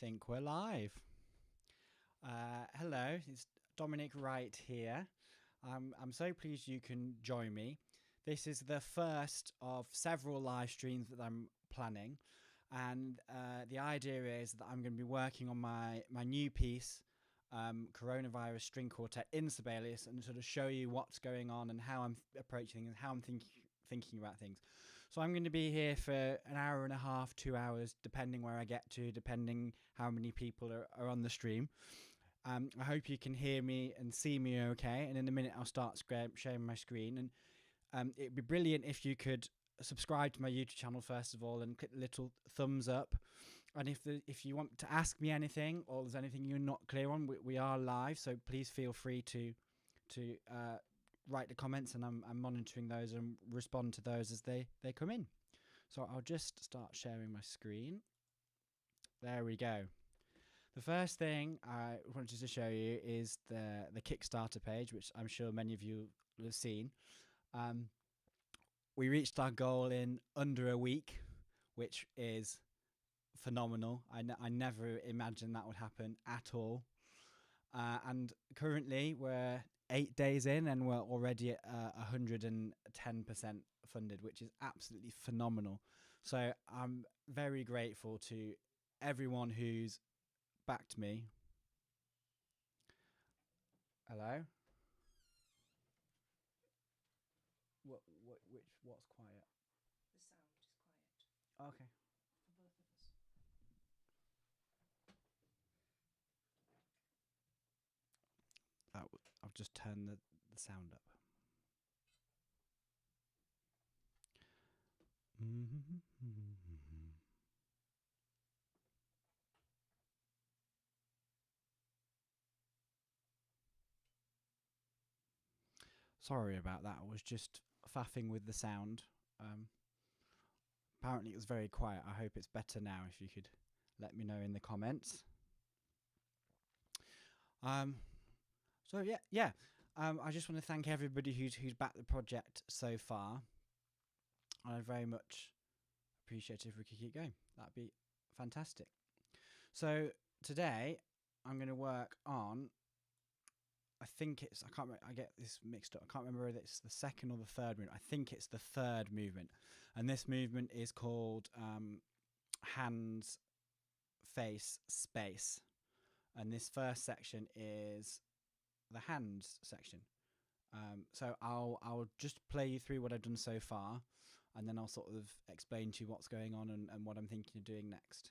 think we're live. Hello, it's Dominic Wright here. I'm so pleased you can join me. This is the first of several live streams that I'm planning, and the idea is that I'm going to be working on my new piece, Coronavirus String Quartet in Sibelius, and sort of show you what's going on and how I'm approaching things and how I'm thinking about things. So I'm going to be here for an hour and a half, 2 hours, depending where I get to, depending how many people are on the stream. I hope you can hear me and see me okay, and in a minute I'll start sharing my screen. And it'd be brilliant if you could subscribe to my YouTube channel first of all and click the little thumbs up. And if you want to ask me anything or there's anything you're not clear on, we are live, so please feel free to write the comments, and I'm monitoring those and respond to those as they come in. So I'll just start sharing my screen. There we go. The first thing I wanted to show you is the Kickstarter page, which I'm sure many of you will have seen. We reached our goal in under a week, which is phenomenal. I never imagined that would happen at all. And currently we're 8 days in and we're already at 110% funded, which is absolutely phenomenal. So I'm very grateful to everyone who's backed me. Hello? What's quiet? The sound is quiet. Okay. For both of us. I've just turned the sound up. Sorry about that. I was just faffing with the sound. Apparently it was very quiet. I hope it's better now. If you could let me know in the comments. So yeah. I just want to thank everybody who's backed the project so far. I very much appreciate it if we could keep going. That'd be fantastic. So today I'm going to work on, I can't remember, I get this mixed up. I can't remember whether it's the second or the third movement. I think it's the third movement. And this movement is called hands, face, space. And this first section is the hands section. So I'll just play you through what I've done so far, and then I'll sort of explain to you what's going on and what I'm thinking of doing next.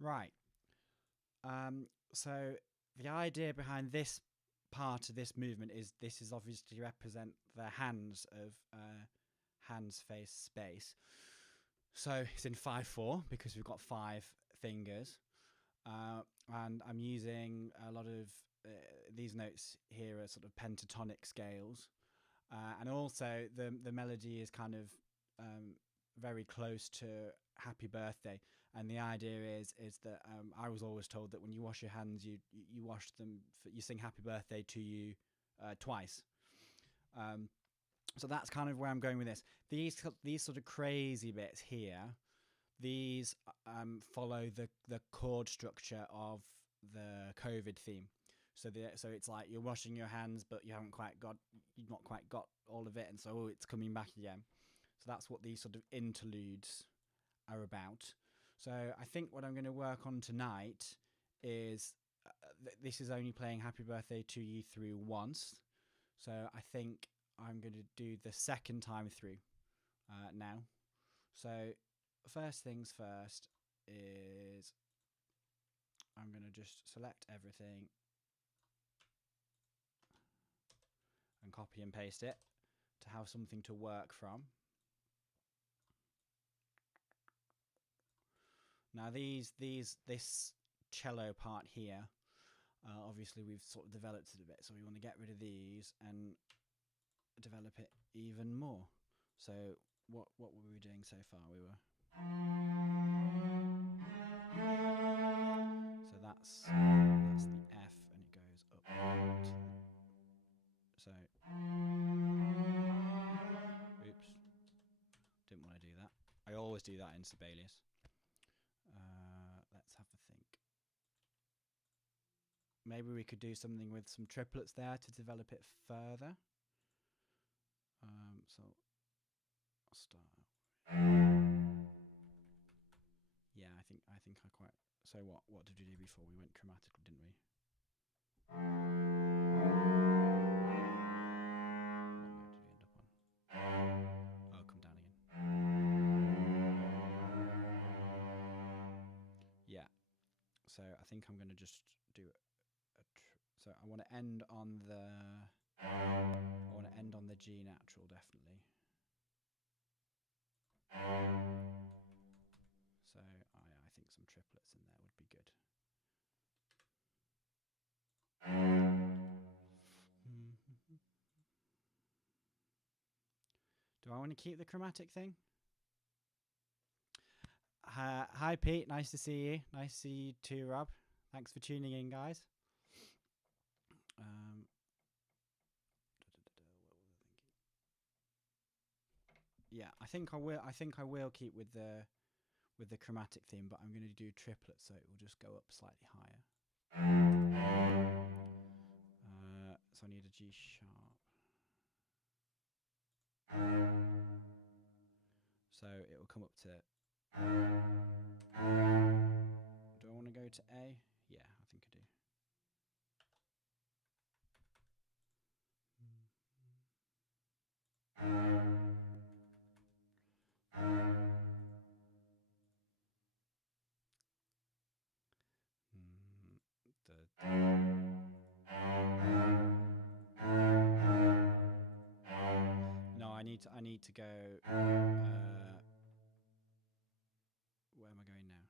Right. So the idea behind this part of this movement is this is obviously to represent the hands of hands, face, space. So it's in 5/4 because we've got 5 fingers, and I'm using a lot of these notes here are sort of pentatonic scales, and also the melody is kind of very close to Happy Birthday, and the idea is that I was always told that when you wash your hands, you wash them you sing Happy Birthday to you twice. So that's kind of where I'm going with this. These sort of crazy bits here, these follow the chord structure of the COVID theme. So it's like you're washing your hands, but you've not quite got all of it, and so it's coming back again. So that's what these sort of interludes are about. So I think what I'm going to work on tonight is this is only playing Happy Birthday to You through once. So I think I'm going to do the second time through now. So first things first is I'm going to just select everything and copy and paste it to have something to work from. Now this cello part here, obviously we've sort of developed it a bit, so we want to get rid of these and develop it even more. So what were we doing so far? We were so that's the F, and it goes up to so oops, didn't want to do that. I always do that in Sibelius. Let's have a think. Maybe we could do something with some triplets there to develop it further. So I'll start. Yeah, I think I quite. So what did we do before? We went chromatically, didn't we? What note did we end up on? Oh, come down again. Yeah. So I think I'm going to just do so I want to end on the G natural, definitely. So I think some triplets in there would be good. Do I want to keep the chromatic thing? Hi Pete, nice to see you. Nice to see you too, Rob. Thanks for tuning in, guys. Yeah, I think I will keep with the chromatic theme, but I'm going to do triplets, so it will just go up slightly higher. So I need a G sharp. So it will come up to. Do I want to go to A? Yeah, I think I do. No, I need to go. Where am I going now?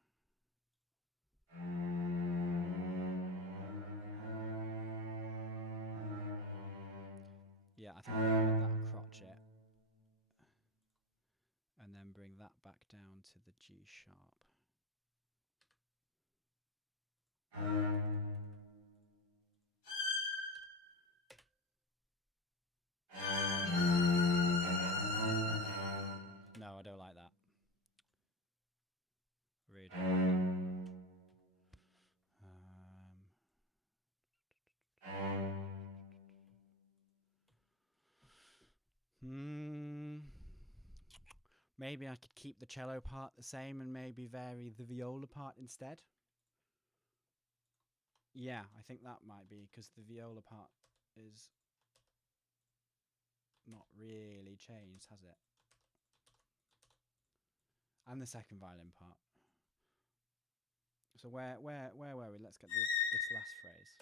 Yeah, I think I'm going to make that a crotchet, and then bring that back down to the G sharp. No, I don't like that. Really don't like that. Maybe I could keep the cello part the same and maybe vary the viola part instead. Yeah, I think that might be, because the viola part is not really changed, has it? And the second violin part. So where were we? Let's get this last phrase.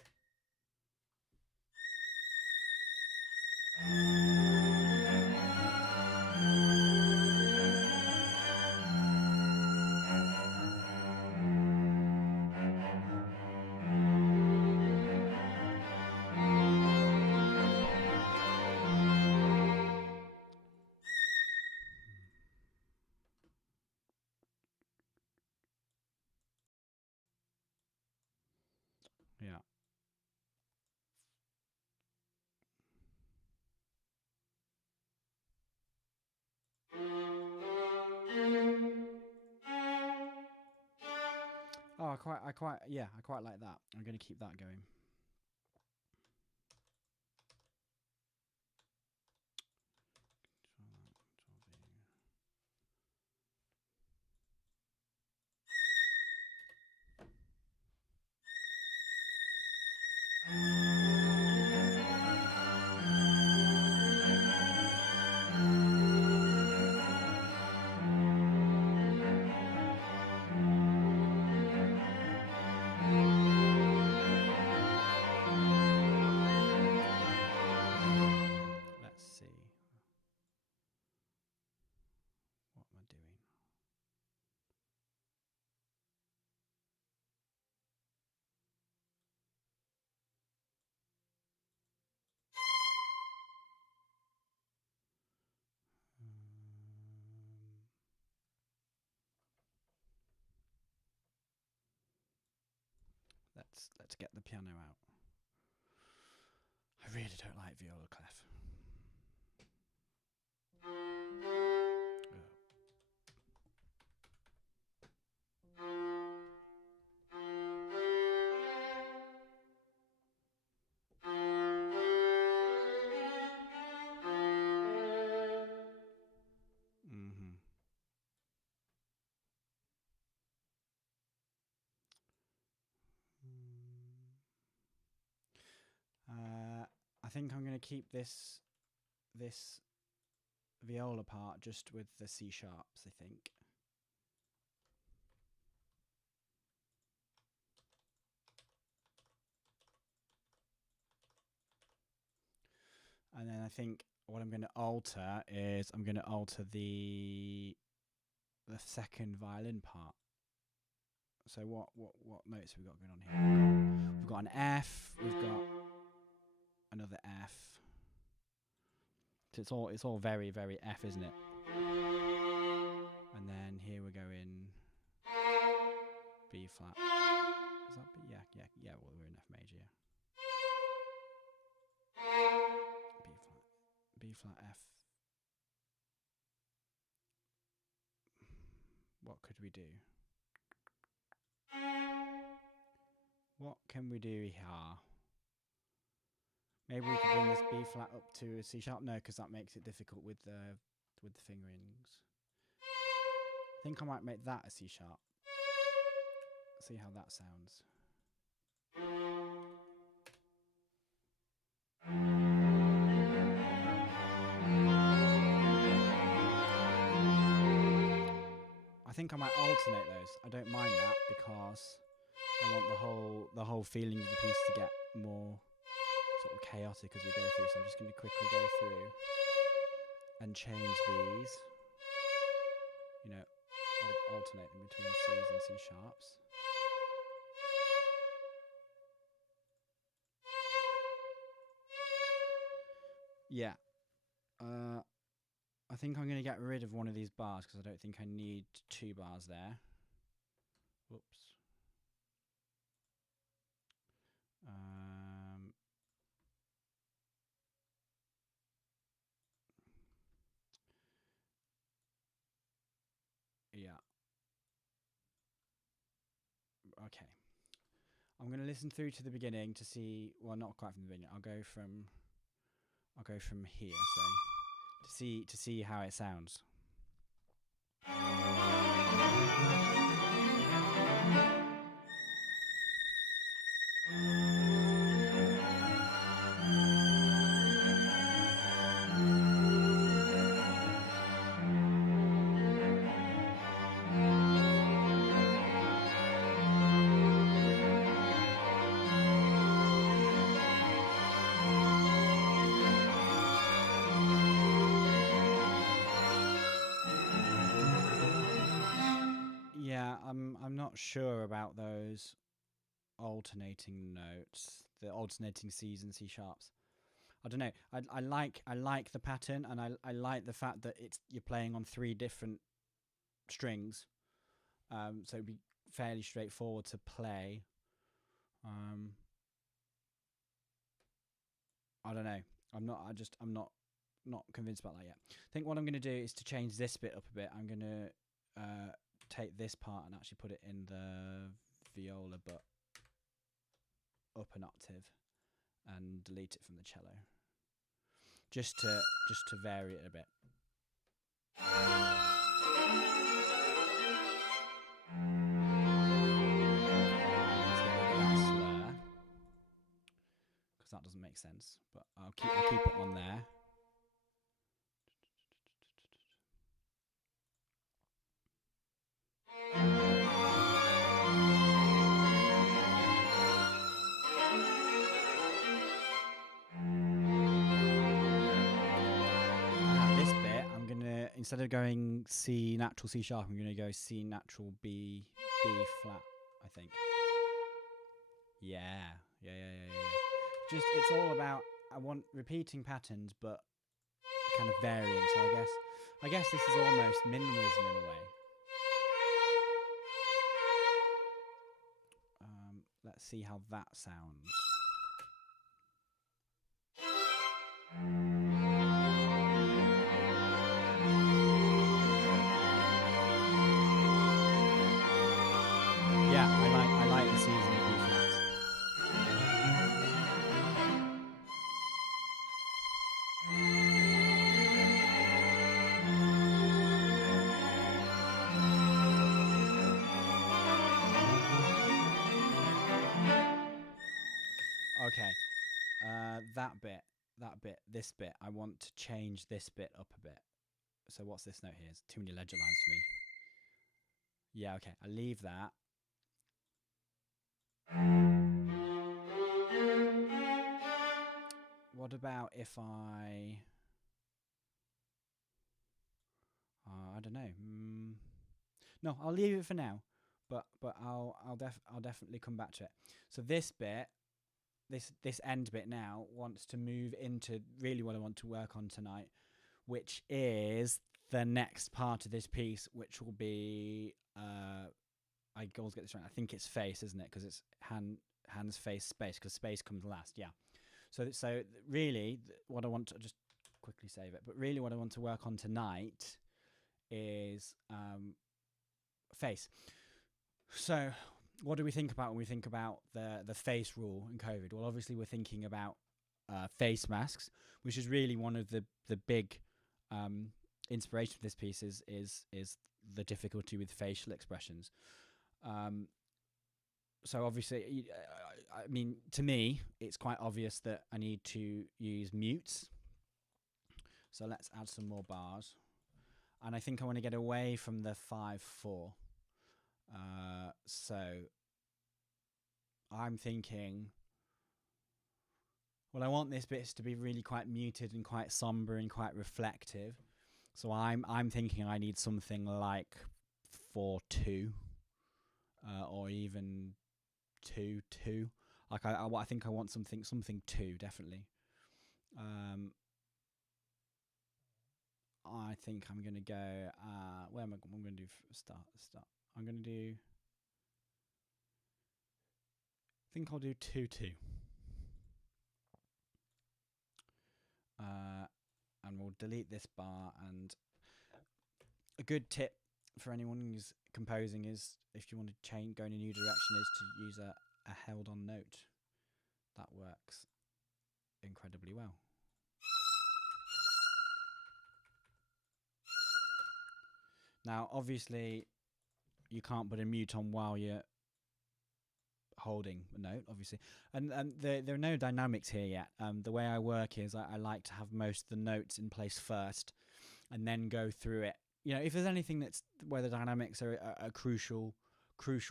Yeah. Oh, I quite like that. I'm going to keep that going. let's get the piano out. I really don't like viola clef. I think I'm going to keep this viola part just with the C sharps, I think. And then I think what I'm going to alter is I'm going to alter the second violin part. So what notes have we got going on here? We've got an F, we've got another F. So it's all very, very F, isn't it? And then here we're going B flat. Is that B? Yeah. Well, we're in F major. Yeah. B flat, F. What could we do? What can we do here? Maybe we could bring this B flat up to a C sharp. No, because that makes it difficult with the fingerings. I think I might make that a C sharp. See how that sounds. I think I might alternate those. I don't mind that because I want the whole feeling of the piece to get more sort of chaotic as we go through. So I'm just going to quickly go through and change these. You know, alternate them between C's and C sharps. Yeah. I think I'm going to get rid of one of these bars because I don't think I need 2 bars there. Whoops. Yeah. Okay. I'm going to listen through to the beginning to see. Well, not quite from the beginning. I'll go from here, say, to see how it sounds. Yeah, I'm not sure about those alternating notes, the alternating C's and C sharps. I don't know. I like the pattern, and I like the fact that you're playing on 3 different strings, so it'd be fairly straightforward to play. I don't know. I'm not convinced about that yet. I think what I'm going to do is to change this bit up a bit. I'm going to take this part and actually put it in the viola, but up an octave, and delete it from the cello, just to vary it a bit. Because that doesn't make sense, but I'll keep it on there. Instead of going C natural C sharp, I'm going to go C natural B flat, I think. Yeah. Just, it's all about, I want repeating patterns, but kind of varying. So I guess this is almost minimalism in a way. Let's let's see how that sounds. Yeah, I like the season of B flats. Okay, that bit, this bit, I want to change this bit up a bit. So what's this note here? It's too many ledger lines for me. Yeah, okay, I'll leave that. What about if I don't know. No, I'll leave it for now. But I'll definitely come back to it. So this bit, this end bit now wants to move into really what I want to work on tonight, which is the next part of this piece, which will be I always get this right. I think it's face, isn't it? Because it's hands, face, space. Because space comes last. Yeah. So really, what I want to just quickly save it. But really, what I want to work on tonight is face. So what do we think about when we think about the face rule in COVID? Well, obviously we're thinking about face masks, which is really one of the big inspiration for this piece is the difficulty with facial expressions. So obviously, I mean, to me, it's quite obvious that I need to use mutes. So let's add some more bars. And I think I want to get away from the 5/4. So I'm thinking, well, I want this bit to be really quite muted and quite somber and quite reflective. So I'm thinking I need something like 4/2, or even 2/2. Like I think I want something 2 definitely. I think I'm gonna go. Where am I? I'm gonna do start. I'm gonna do. I think I'll do 2/2. And we'll delete this bar. And a good tip for anyone who's composing is, if you want to go in a new direction, is to use a held on note. That works incredibly well. Now, obviously, you can't put a mute on while you're holding a note, obviously, and there are no dynamics here yet. The way I work is I like to have most of the notes in place first, and then go through it. You know, if there's anything that's where the dynamics are a crucial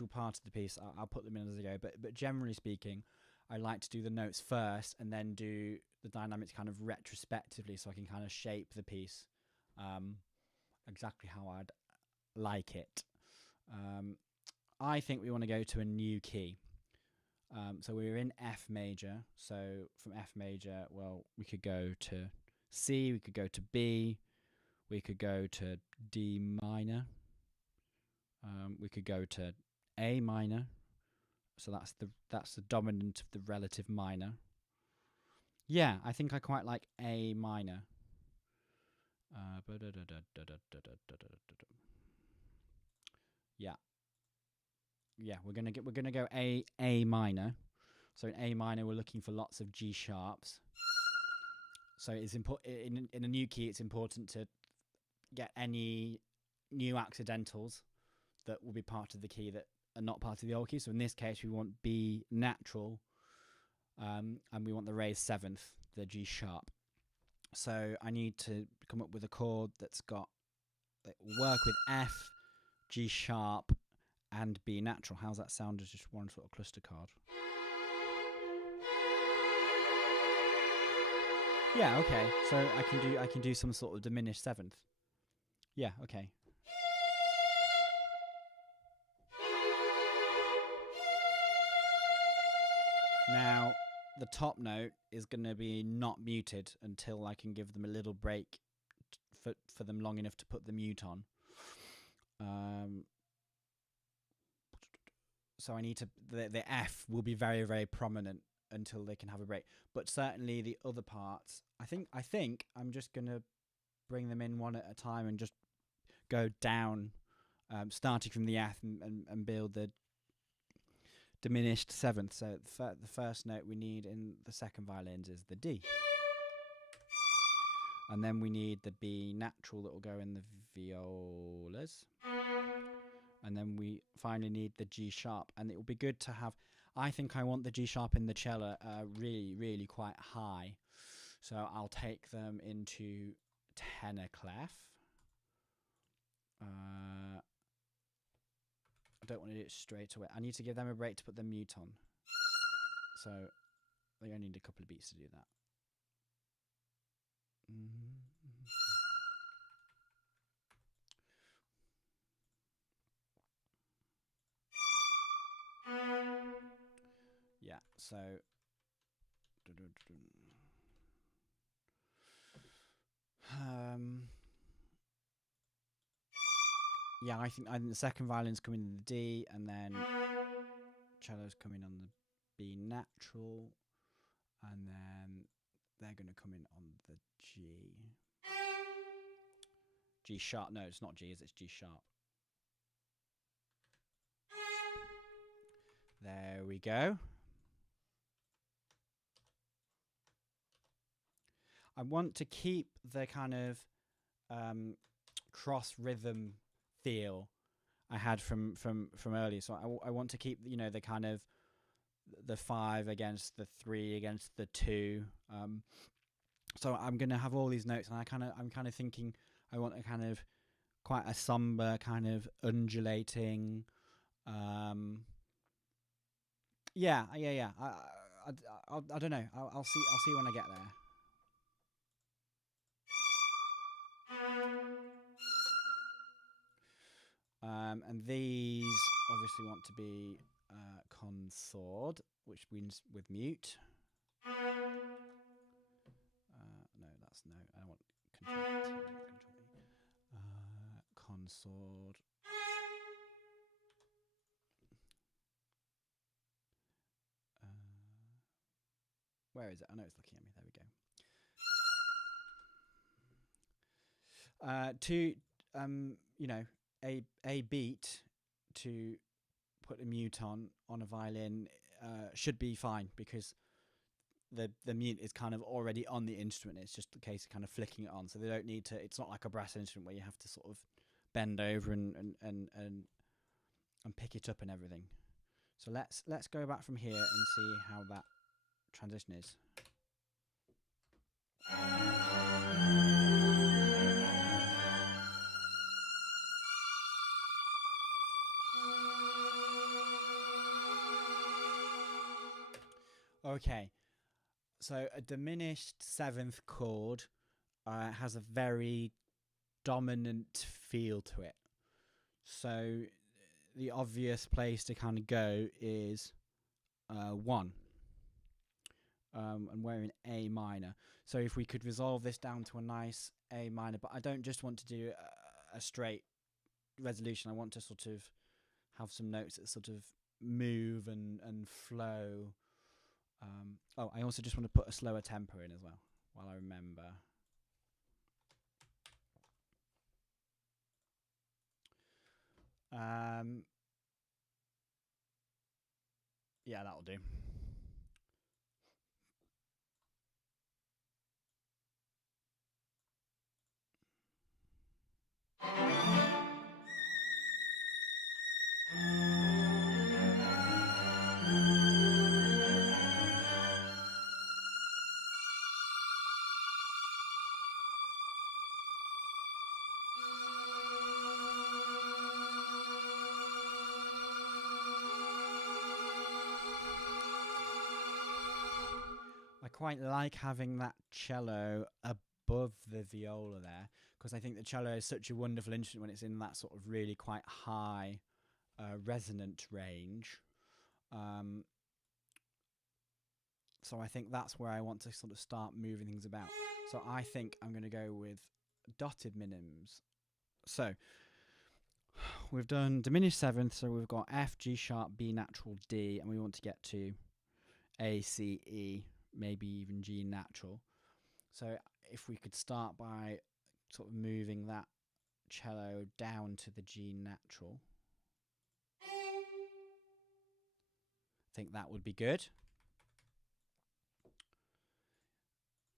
part of the piece, I'll put them in as I go. But generally speaking, I like to do the notes first and then do the dynamics kind of retrospectively, so I can kind of shape the piece exactly how I'd like it. I think we want to go to a new key. So we're in F major. So from F major, well, we could go to C, we could go to B, we could go to D minor. We could go to A minor. So that's the dominant of the relative minor. Yeah, I think I quite like A minor. Yeah, we're gonna go A minor. So in A minor, we're looking for lots of G sharps. So it's important in a new key. It's important to get any new accidentals that will be part of the key that are not part of the old key. So in this case, we want B natural, and we want the raised seventh, the G sharp. So I need to come up with a chord that's got work with F, G sharp, and B natural. How's that sound as just one sort of cluster chord? Yeah, okay. So I can do some sort of diminished seventh. Yeah, okay. Now, the top note is going to be not muted until I can give them a little break for them long enough to put the mute on. so I need to the F will be very, very prominent until they can have a break. But certainly the other parts, I think I'm just gonna bring them in one at a time and just go down, starting from the F and build the diminished seventh. So the first note we need in the second violins is the D. And then we need the B natural that will go in the violas. And then we finally need the G sharp. And it will be good to have, I think I want the G sharp in the cello really, really quite high. So I'll take them into tenor clef. I don't want to do it straight away. I need to give them a break to put the mute on. So they only need a couple of beats to do that. Yeah, so yeah, I think the second violin's coming in the D, and then cello's coming on the B natural, and then they're going to come in on the G. G sharp. No, it's not G, it's G sharp. There we go. I want to keep the kind of cross rhythm feel I had from earlier. So I want to keep, you know, the kind of the 5 against the 3 against the 2. So I'm gonna have all these notes, and I'm kind of thinking I want a kind of quite a somber kind of undulating. Yeah. I don't know. I'll see when I get there. And these obviously want to be consort, which means with mute. No, that's no. I want control T, consort. Where is it? I know it's looking at me. There we go. To you know, a beat to put a mute on a violin should be fine, because the mute is kind of already on the instrument. It's just a case of kind of flicking it on, so they don't need to. It's not like a brass instrument where you have to sort of bend over and pick it up and everything. So let's go back from here and see how that transition is. Okay, so a diminished 7th chord has a very dominant feel to it. So the obvious place to kind of go is 1. And we're in A minor. So if we could resolve this down to a nice A minor, but I don't just want to do a straight resolution. I want to sort of have some notes that sort of move and flow. I also just want to put a slower tempo in as well, while I remember. Yeah, that'll do. I quite like having that cello above the viola there, because I think the cello is such a wonderful instrument when it's in that sort of really quite high resonant range. So I think that's where I want to sort of start moving things about. So I think I'm going to go with dotted minims. So we've done diminished seventh, so we've got F, G sharp, B natural, D, and we want to get to A, C, E, maybe even G natural. So if we could start by sort of moving that cello down to the G natural, I think that would be good.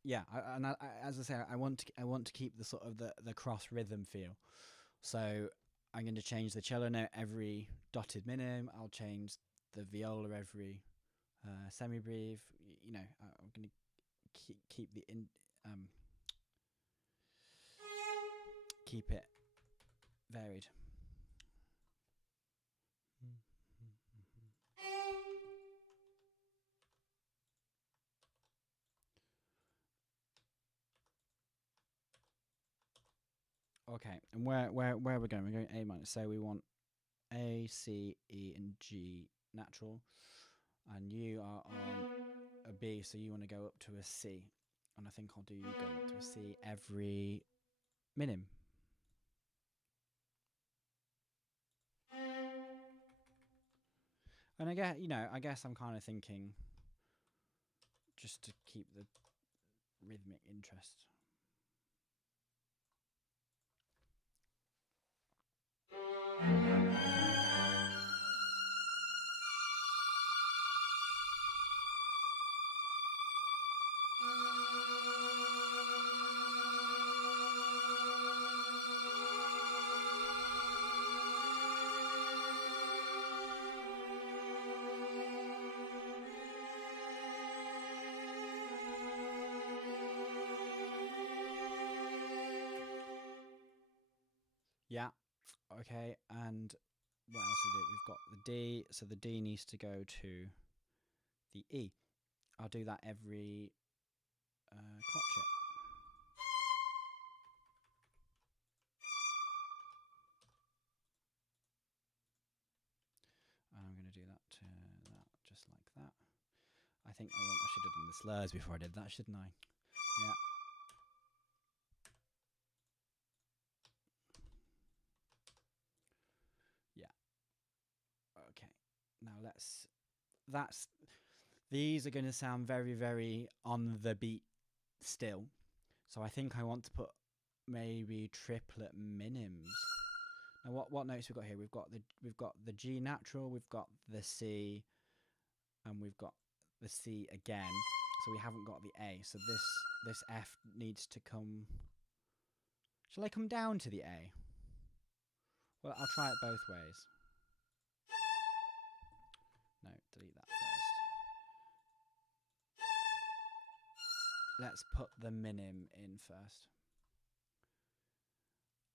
Yeah, as I say, I want to keep the sort of the cross rhythm feel. So I'm going to change the cello note every dotted minim. I'll change the viola every semibreve. You know, I'm going to keep the keep it varied. Okay, and where are we going? We're going A minor. So we want A, C, E, and G natural, and you are on a B, so you want to go up to a C, and I think I'll do you going up to a C every minim. And I guess I'm kind of thinking just to keep the rhythmic interest. Yeah, okay, and what else we do? We've got the D, so the D needs to go to the E. I'll do that every crotchet. And I'm going to do that to that, just like that. I think I should have done the slurs before I did that, shouldn't I? Yeah. Okay, now these are going to sound very, very on the beat still. So I think I want to put maybe triplet minims. Now what notes we've got here? We've got the G natural, we've got the C, and we've got the C again. So we haven't got the A. So this F needs to come. Shall I come down to the A? Well, I'll try it both ways. No, delete that first. Let's put the minim in first.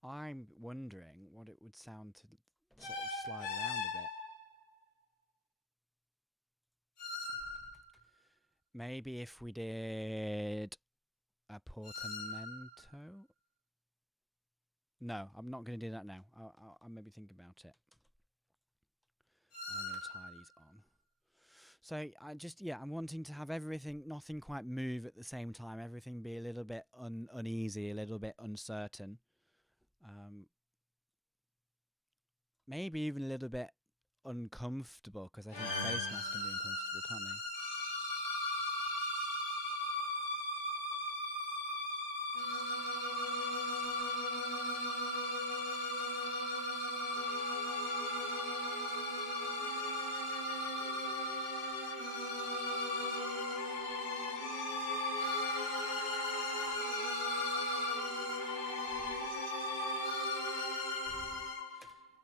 I'm wondering what it would sound to sort of slide around a bit. Maybe if we did a portamento? No, I'm not going to do that now. I'll maybe think about it. I'm going to tie these on. So I'm wanting to have everything, nothing quite move at the same time. Everything be a little bit uneasy, a little bit uncertain. Maybe even a little bit uncomfortable, because I think face masks can be uncomfortable, can't they?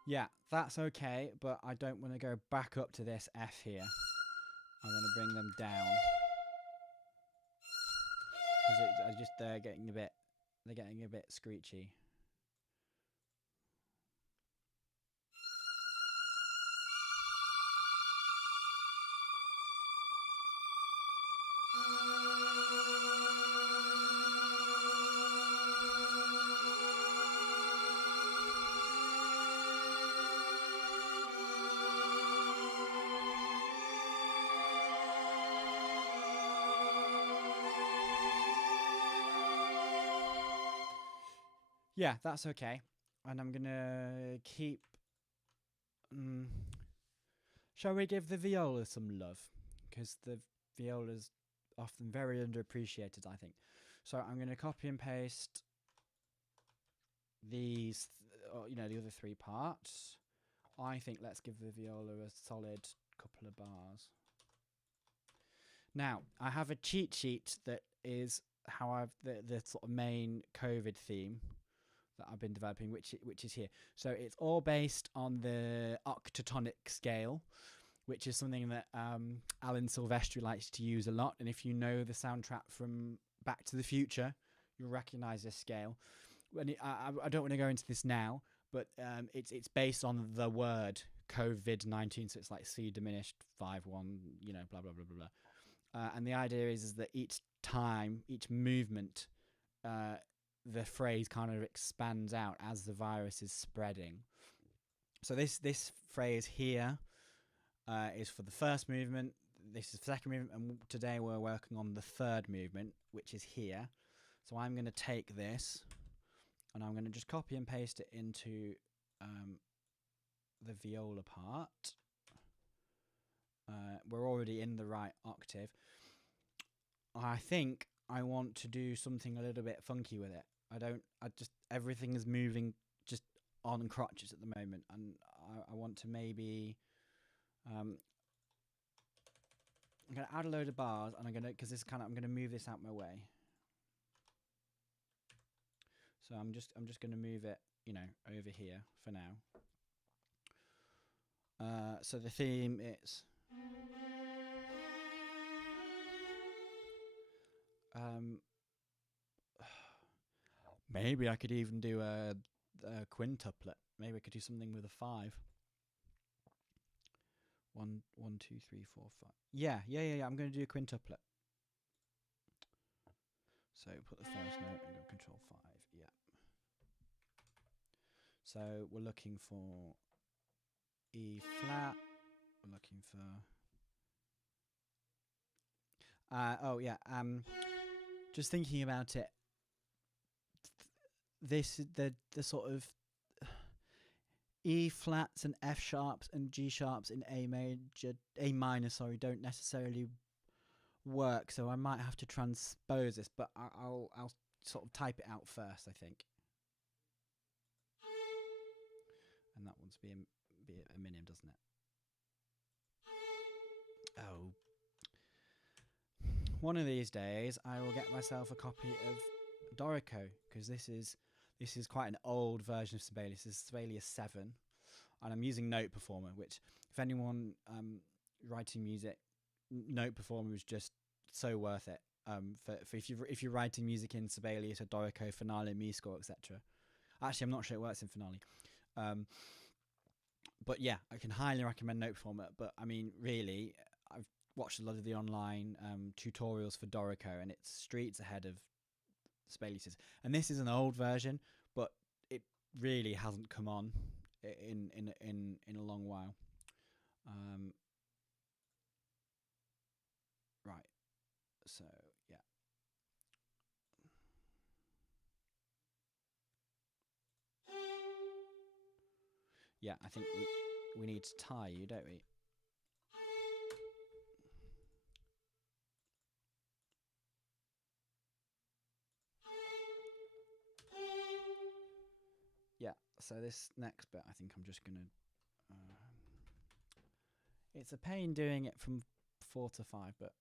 Yeah, that's okay, but I don't want to go back up to this F here. I want to bring them down, because they're getting a bit screechy. Yeah, that's okay. And I'm going to keep shall we give the viola some love? Because the viola's often very underappreciated, I think. So I'm going to copy and paste these, the other three parts. I think let's give the viola a solid couple of bars. Now, I have a cheat sheet that is how I've the sort of main COVID theme that I've been developing, which is here. So it's all based on the octatonic scale, which is something that Alan Silvestri likes to use a lot. And if you know the soundtrack from Back to the Future, you'll recognise this scale. I don't want to go into this now, but it's based on the word COVID-19, so it's like C diminished 5-1, blah blah blah blah blah. And the idea is that each time, each movement, the phrase kind of expands out as the virus is spreading. So this phrase here is for the first movement. This is the second movement, and today we're working on the third movement, which is here. So I'm going to take this, and I'm going to just copy and paste it into the viola part. We're already in the right octave. I think I want to do something a little bit funky with it. Everything is moving just on crotches at the moment, and I want to maybe, I'm going to add a load of bars, and I'm going to move this out my way. So I'm just going to move it, over here for now. So the theme is maybe I could even do a quintuplet. Maybe I could do something with a 5. 1, 2, 3, 4, 5. Yeah. I'm going to do a quintuplet. So put the first note and go control 5. Yeah. So we're looking for E flat. We're looking for. Just thinking about it. This the sort of E flats and F sharps and G sharps in A minor, don't necessarily work. So I might have to transpose this, but I'll sort of type it out first, I think. And that wants to be a minim, doesn't it? Oh. One of these days, I will get myself a copy of Dorico, because this is quite an old version of Sibelius. This is Sibelius 7, and I'm using Note Performer, which, if anyone writing music, Note Performer is just so worth it. For if you're writing music in Sibelius or Dorico, Finale, Mi score, etc. Actually, I'm not sure it works in Finale. But yeah, I can highly recommend Note Performer. But I mean, really, I've watched a lot of the online tutorials for Dorico, and it's streets ahead of Sibelius's. And this is an old version, but it really hasn't come on in a long while. Right. So yeah. Yeah, I think we need to tie you, don't we? Yeah, so this next bit, I think I'm just going to... it's a pain doing it from 4 to 5, but,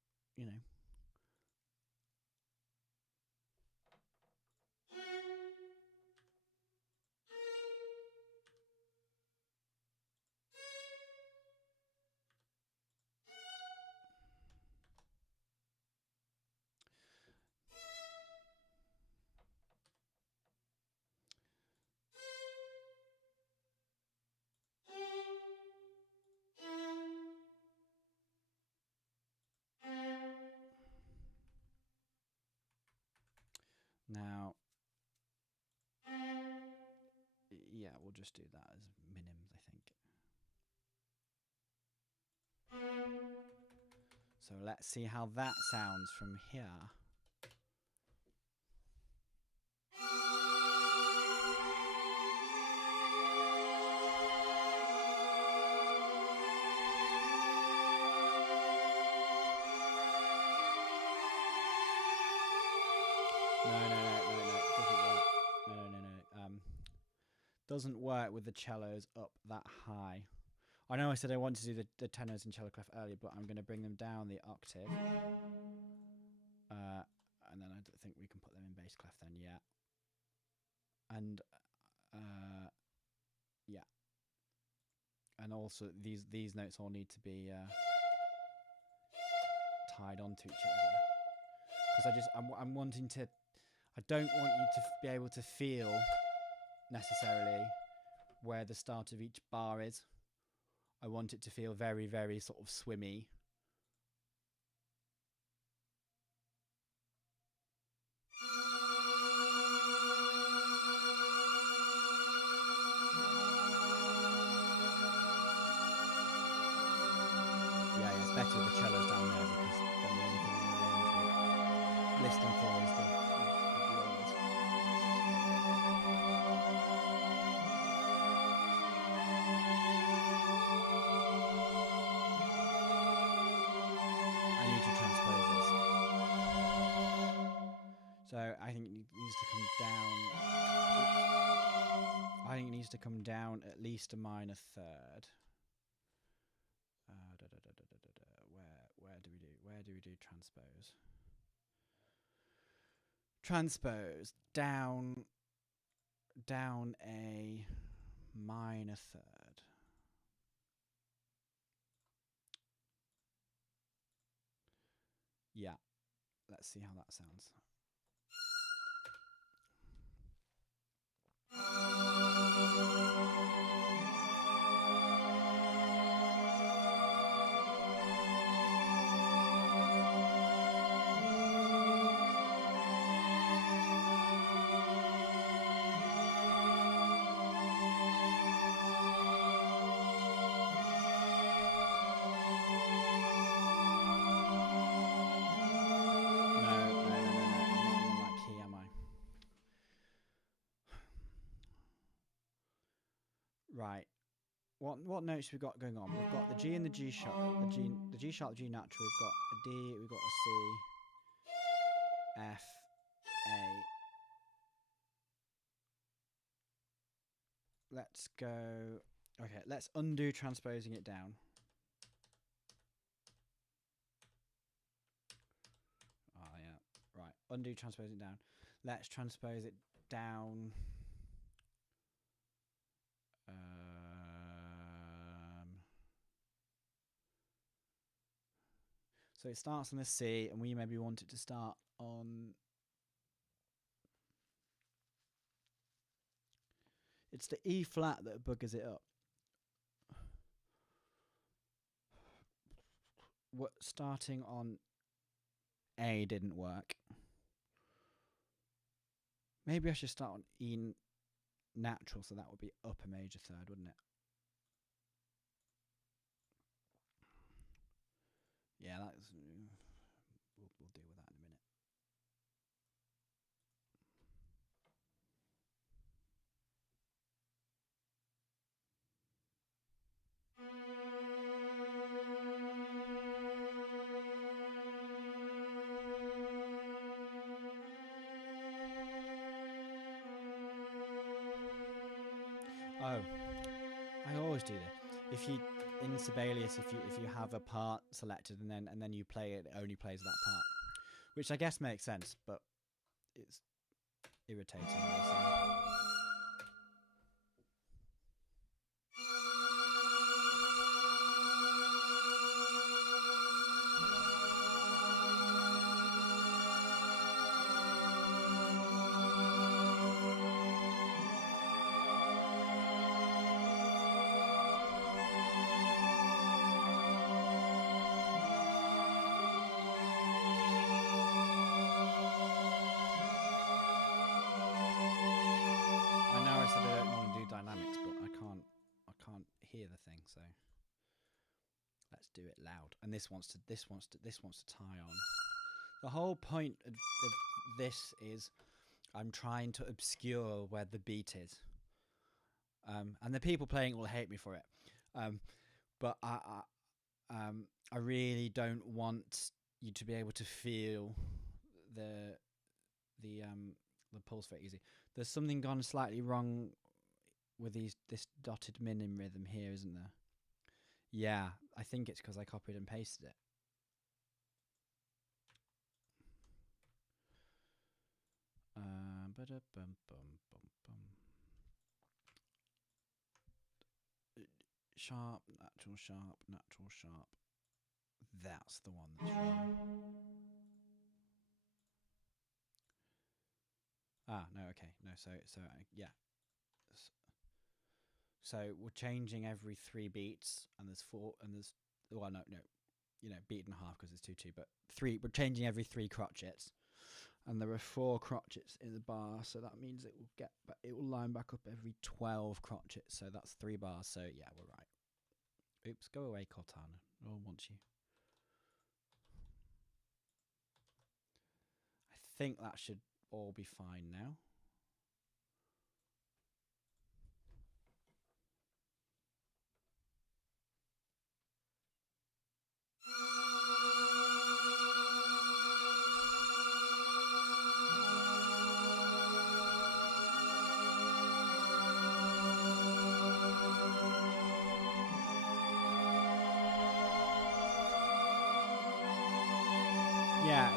Now, yeah, we'll just do that as minims, I think. So let's see how that sounds from here. doesn't work with the cellos up that high. I know I said I wanted to do the tenors and cello clef earlier, but I'm going to bring them down the octave. And then I don't think we can put them in bass clef then yet. And yeah. And also these notes all need to be tied onto each other. Because I'm wanting to, I don't want you to be able to feel necessarily where the start of each bar is. I want it to feel very, very sort of swimmy. Yeah, it's better with the cellos down there because then the only thing in the range we're listing for is the violas. I need to transpose this. So I think it needs to come down. I think it needs to come down at least a minor third. Where do we do transpose? Transpose down a minor third. Yeah, let's see how that sounds. Right. What notes we got going on? We've got the G and the G sharp, the G sharp, the G natural. We've got a D. We've got a C, F, A. Let's go. Okay, let's undo transposing it down. Oh yeah, right. Undo transposing it down. Let's transpose it down. So it starts on the C, and we maybe want it to start on. It's the E flat that buggers it up. What starting on A didn't work. Maybe I should start on E natural, so that would be up a major third, wouldn't it? Yeah, that's. We'll deal with that in a minute. Oh, I always do that. If you in Sibelius, if you have a part selected and then you play it, it only plays that part, which I guess makes sense, but it's irritating. So let's do it loud. And this wants to tie on. The whole point of this is I'm trying to obscure where the beat is. And the people playing will hate me for it. But I really don't want you to be able to feel the pulse very easy. There's something gone slightly wrong with this dotted min in rhythm here, isn't there? Yeah, I think it's because I copied and pasted it. Sharp, natural, sharp, natural, sharp. That's the one that's wrong. Ah, no, okay, no. So yeah. So we're changing every 3 beats, and there's 4, and there's well, no, you know, beat and a half because it's 2/2, but 3. We're changing every 3 crotchets, and there are 4 crotchets in the bar, so that means it will line back up every 12 crotchets. So that's 3 bars. So yeah, we're right. Oops, go away, Cortana. No one wants you. I think that should all be fine now. Yeah,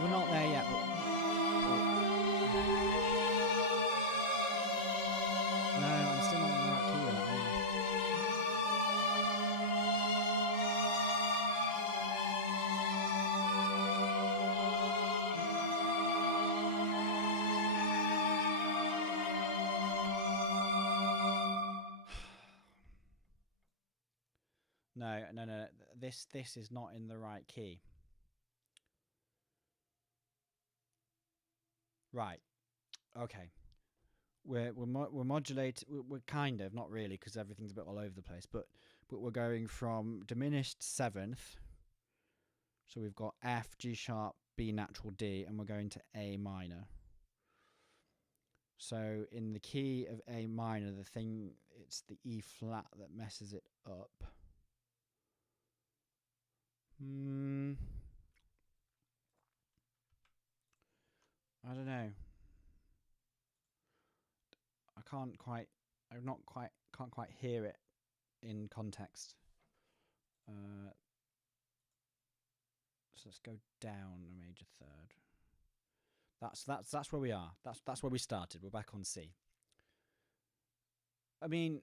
we're not there yet, but no, I'm still not in the right key with that. No. This is not in the right key. Right. Okay. We're modulating. We're kind of, not really, because everything's a bit all over the place. But we're going from diminished 7th. So we've got F, G sharp, B natural, D, and we're going to A minor. So in the key of A minor, it's the E flat that messes it up. I don't know. Can't quite hear it in context. So let's go down a major 3rd. That's where we are. That's where we started. We're back on C. I mean,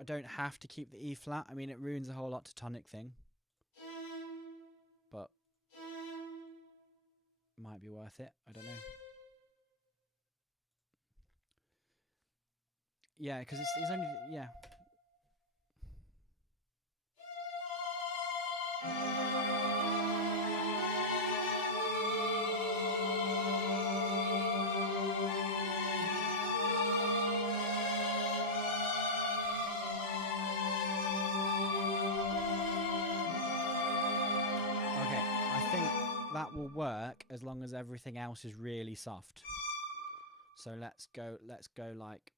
I don't have to keep the E flat. I mean, it ruins the whole octatonic thing, but might be worth it. I don't know. Yeah, because it's only that will work as long as everything else is really soft. So let's go like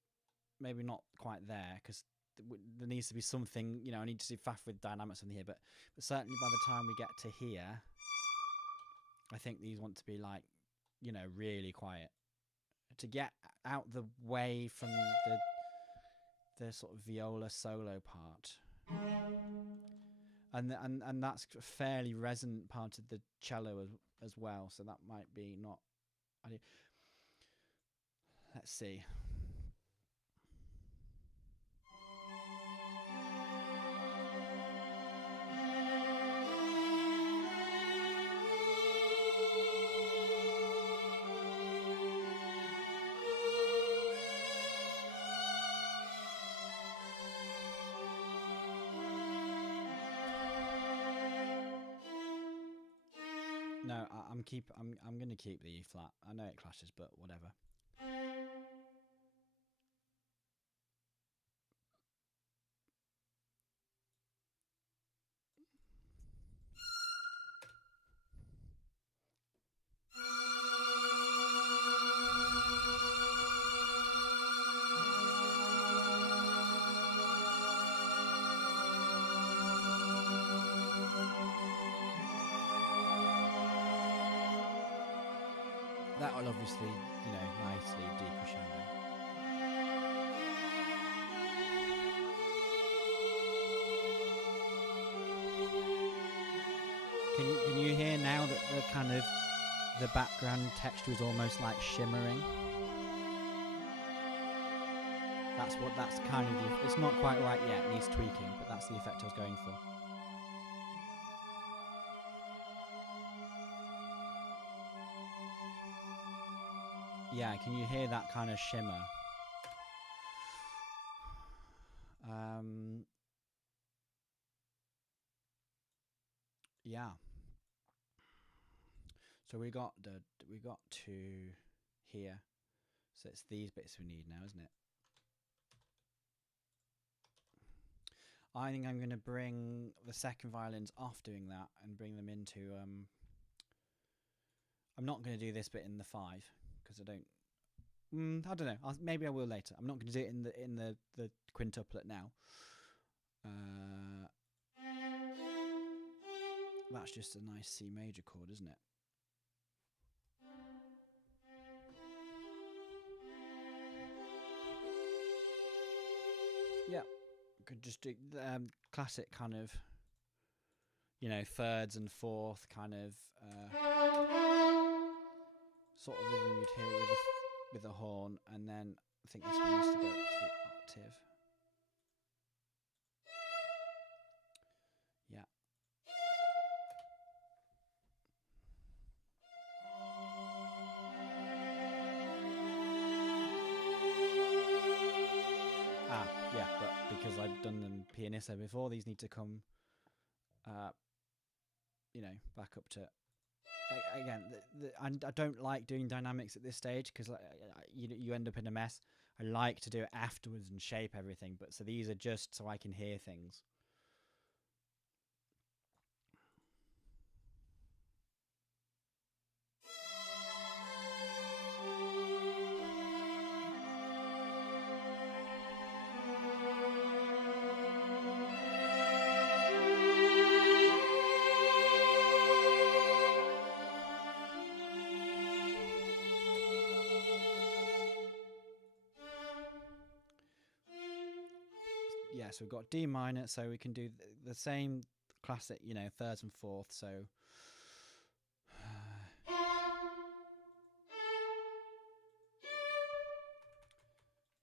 maybe not quite there, because there needs to be something, you know. I need to see faff with dynamics on here, but certainly by the time we get to here, I think these want to be like, you know, really quiet to get out the way from the sort of viola solo part. And that's a fairly resonant part of the cello as well, so that might be not ideal. Let's see. No, I'm gonna keep the E flat. I know it clashes, but whatever. That will obviously, you know, nicely decrescendo. Can you hear now that the kind of the background texture is almost like shimmering? That's kind of the, it's not quite right yet, it needs tweaking, but that's the effect I was going for. Yeah, can you hear that kind of shimmer? Yeah. So we got to here. So it's these bits we need now, isn't it? I think I'm going to bring the second violins off doing that and bring them into I'm not going to do this bit in the 5 because I don't know. Maybe I will later. I'm not going to do it in the quintuplet now. That's just a nice C major chord, isn't it? Yeah, could just do classic kind of, thirds and fourth kind of sort of rhythm you'd hear with a horn, and then I think this one needs to go up to the octave. Yeah. Yeah, but because I've done them pianissimo before, these need to come, back up to. Again, I don't like doing dynamics at this stage because you end up in a mess. I like to do it afterwards and shape everything, but so these are just so I can hear things. Yeah, so we've got D minor, so we can do the same classic, thirds and fourths. So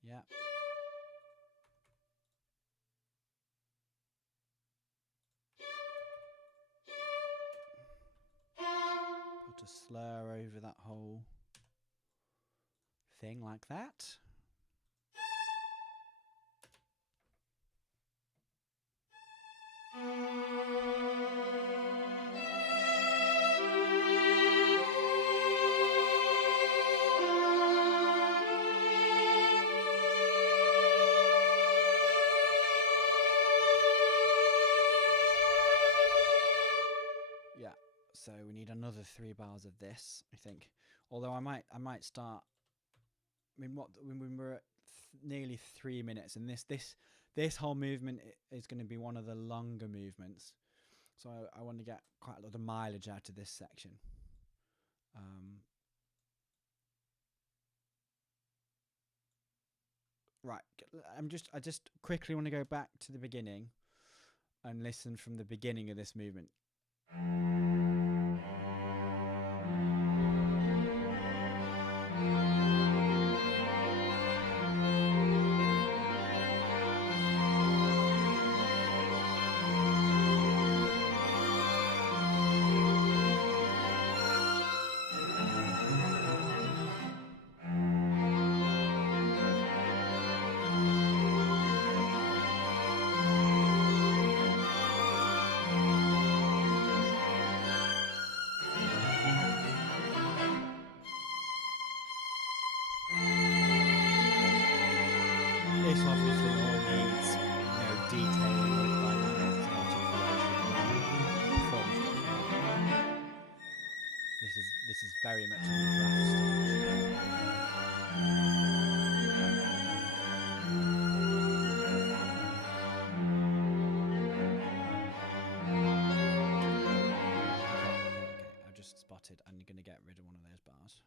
yeah. Put a slur over that whole thing like that. Yeah, so we need another 3 bars of this, I think. Although I might start. When we're at nearly 3 minutes, and this whole movement is going to be one of the longer movements, so I want to get quite a lot of mileage out of this section. Right, I just quickly want to go back to the beginning and listen from the beginning of this movement. This obviously all needs, detailing with dynamics and articulation and performance. This is very much in the draft stage. Okay. I've just spotted. I'm going to get rid of one of those bars.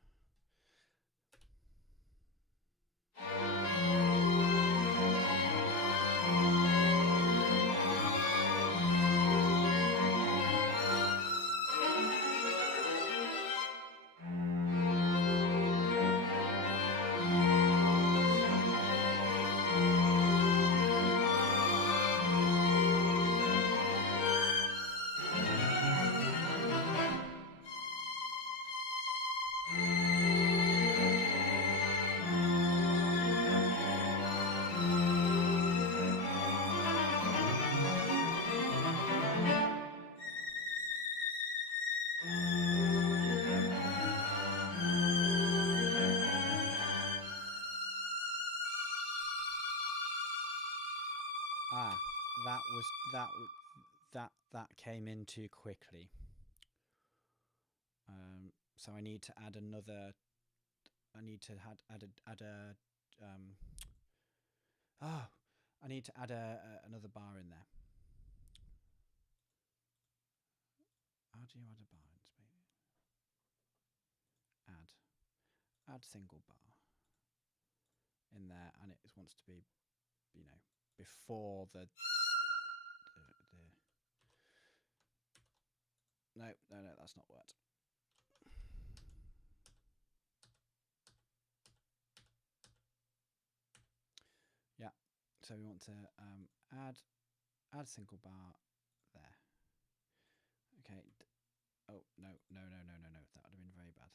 Ah, that came in too quickly. So I need to add another. I need to add a. Oh, I need to add another bar in there. How do you add a bar in space? Add single bar in there, and it wants to be, before the no, that's not worked. Yeah, so we want to add single bar there. Okay. Oh no, that would have been very bad.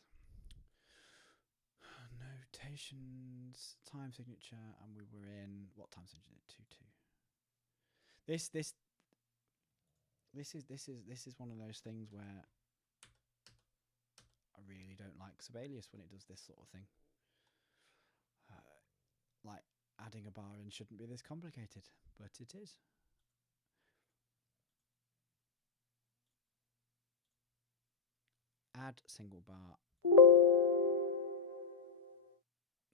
Notations, time signature, and we were in what time signature? 2-2. This is one of those things where I really don't like Sibelius when it does this sort of thing. Like adding a bar in shouldn't be this complicated, but it is. Add single bar.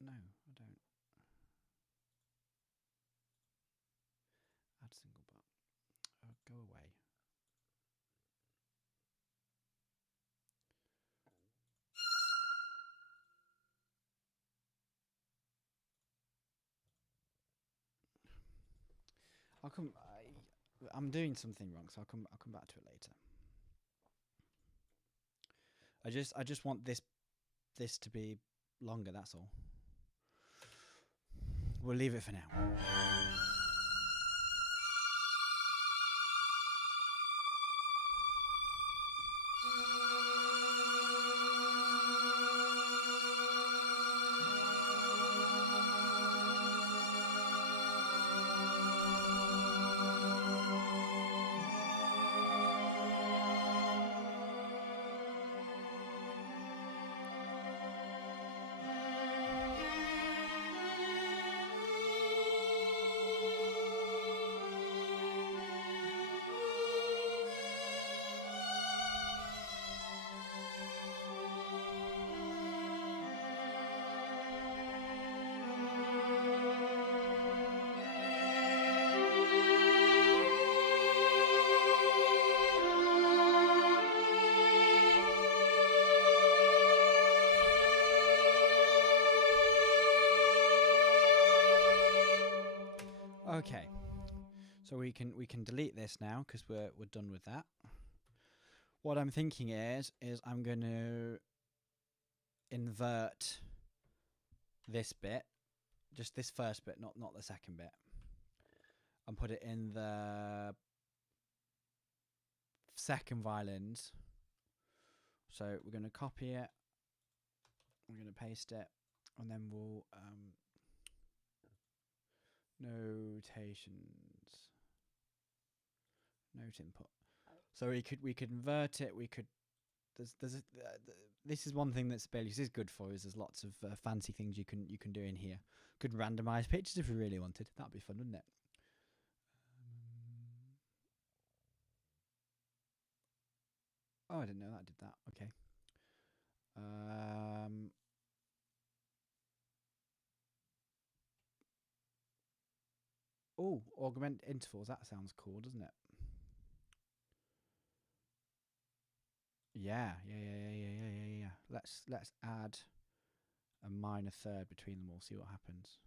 No, I don't. Add single bar. Oh, go away. I'll come. I'm doing something wrong, so I'll come back to it later. I just want this to be longer. That's all. We'll leave it for now. Okay, so we can delete this now because we're done with that. What I'm thinking is I'm going to invert this bit, just this first bit, not the second bit, and put it in the second violins. So we're going to copy it, we're going to paste it, and then we'll notations, note input. So we could invert it. We could. This is one thing that Sibelius is good for. Is there's lots of fancy things you can do in here. Could randomize pitches if we really wanted. That'd be fun, wouldn't it? Oh, I didn't know that did that. Okay. Oh, augment intervals. That sounds cool, doesn't it? Yeah. Let's add a minor third between them all. See what happens.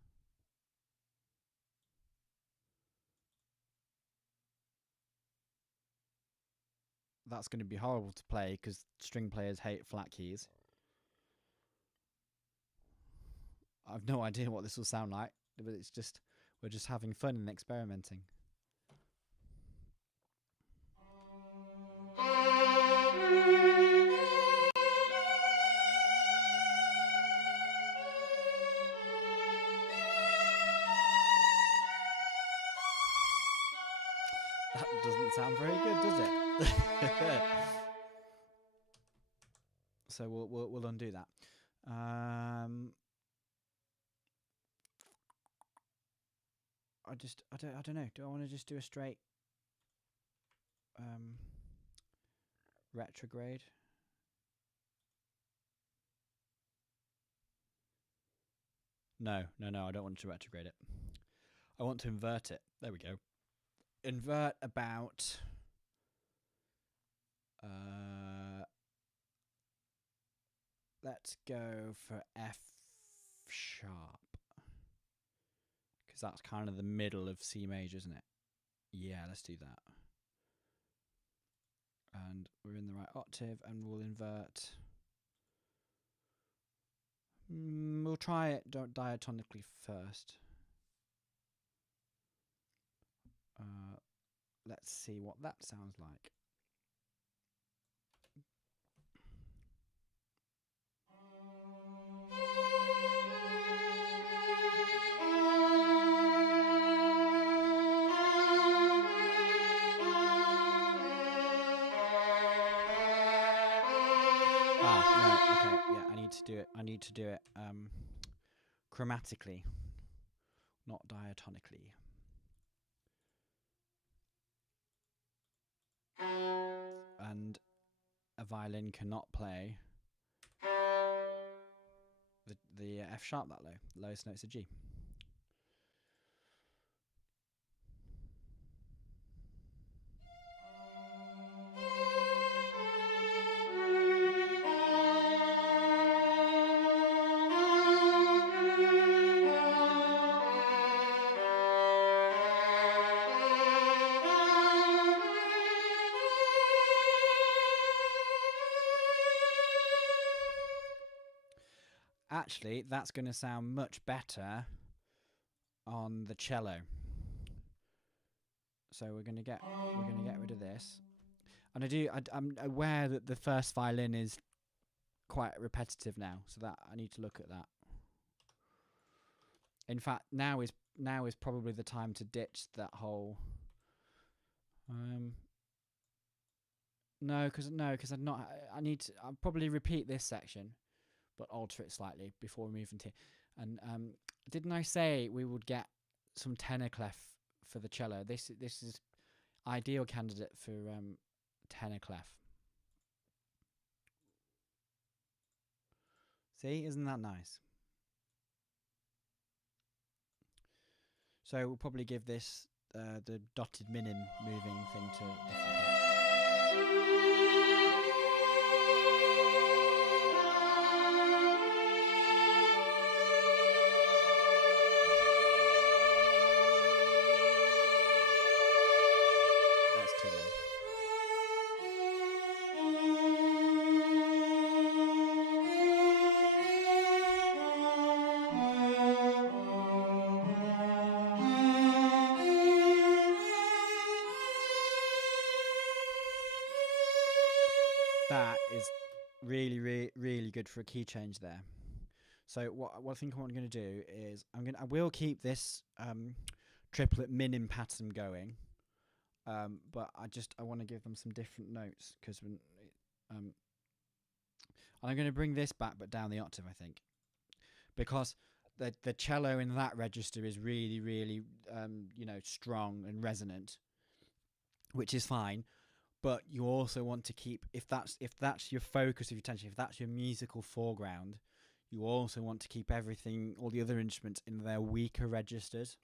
That's going to be horrible to play because string players hate flat keys. I've no idea what this will sound like, but it's just we're just having fun and experimenting. That doesn't sound very good, does it? So we'll undo that. I don't know. Do I want to just do a straight retrograde? No, I don't want to retrograde it. I want to invert it. There we go. Invert about let's go for F sharp, because that's kind of the middle of C major, isn't it? Yeah, let's do that. And we're in the right octave, and we'll invert. We'll try it diatonically first. Let's see what that sounds like. No, okay, yeah, I need to do it chromatically, not diatonically. And a violin cannot play the F sharp that low. The lowest note's a G. Actually, that's going to sound much better on the cello. So we're going to get rid of this. And I'm aware that the first violin is quite repetitive now, so that I need to look at that. In fact, now is probably the time to ditch that whole no, because I'm not. I'll probably repeat this section, but alter it slightly before we move into. And didn't I say we would get some tenor clef for the cello? This is ideal candidate for tenor clef. See, isn't that nice? So we'll probably give this the dotted minim moving thing to different. That is really good for a key change there. So what I think I'm going to do is I will keep this triplet minim pattern going, but I want to give them some different notes, because and I'm going to bring this back but down the octave, I think, because the cello in that register is really strong and resonant, which is fine. But you also want to keep, if that's your focus of your attention, if that's your musical foreground, you also want to keep everything, all the other instruments, in their weaker registers.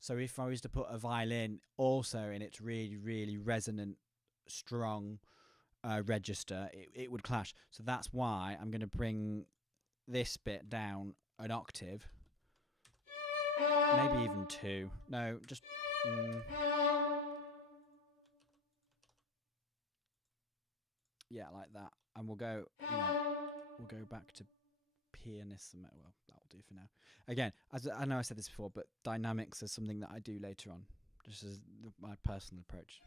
So if I was to put a violin also in its really resonant, strong register, it would clash. So that's why I'm going to bring this bit down an octave, maybe even two. No, just. Yeah, like that, and we'll go back to pianissimo. Well, that'll do for now. Again, as I know I said this before, but dynamics is something that I do later on, just as my personal approach.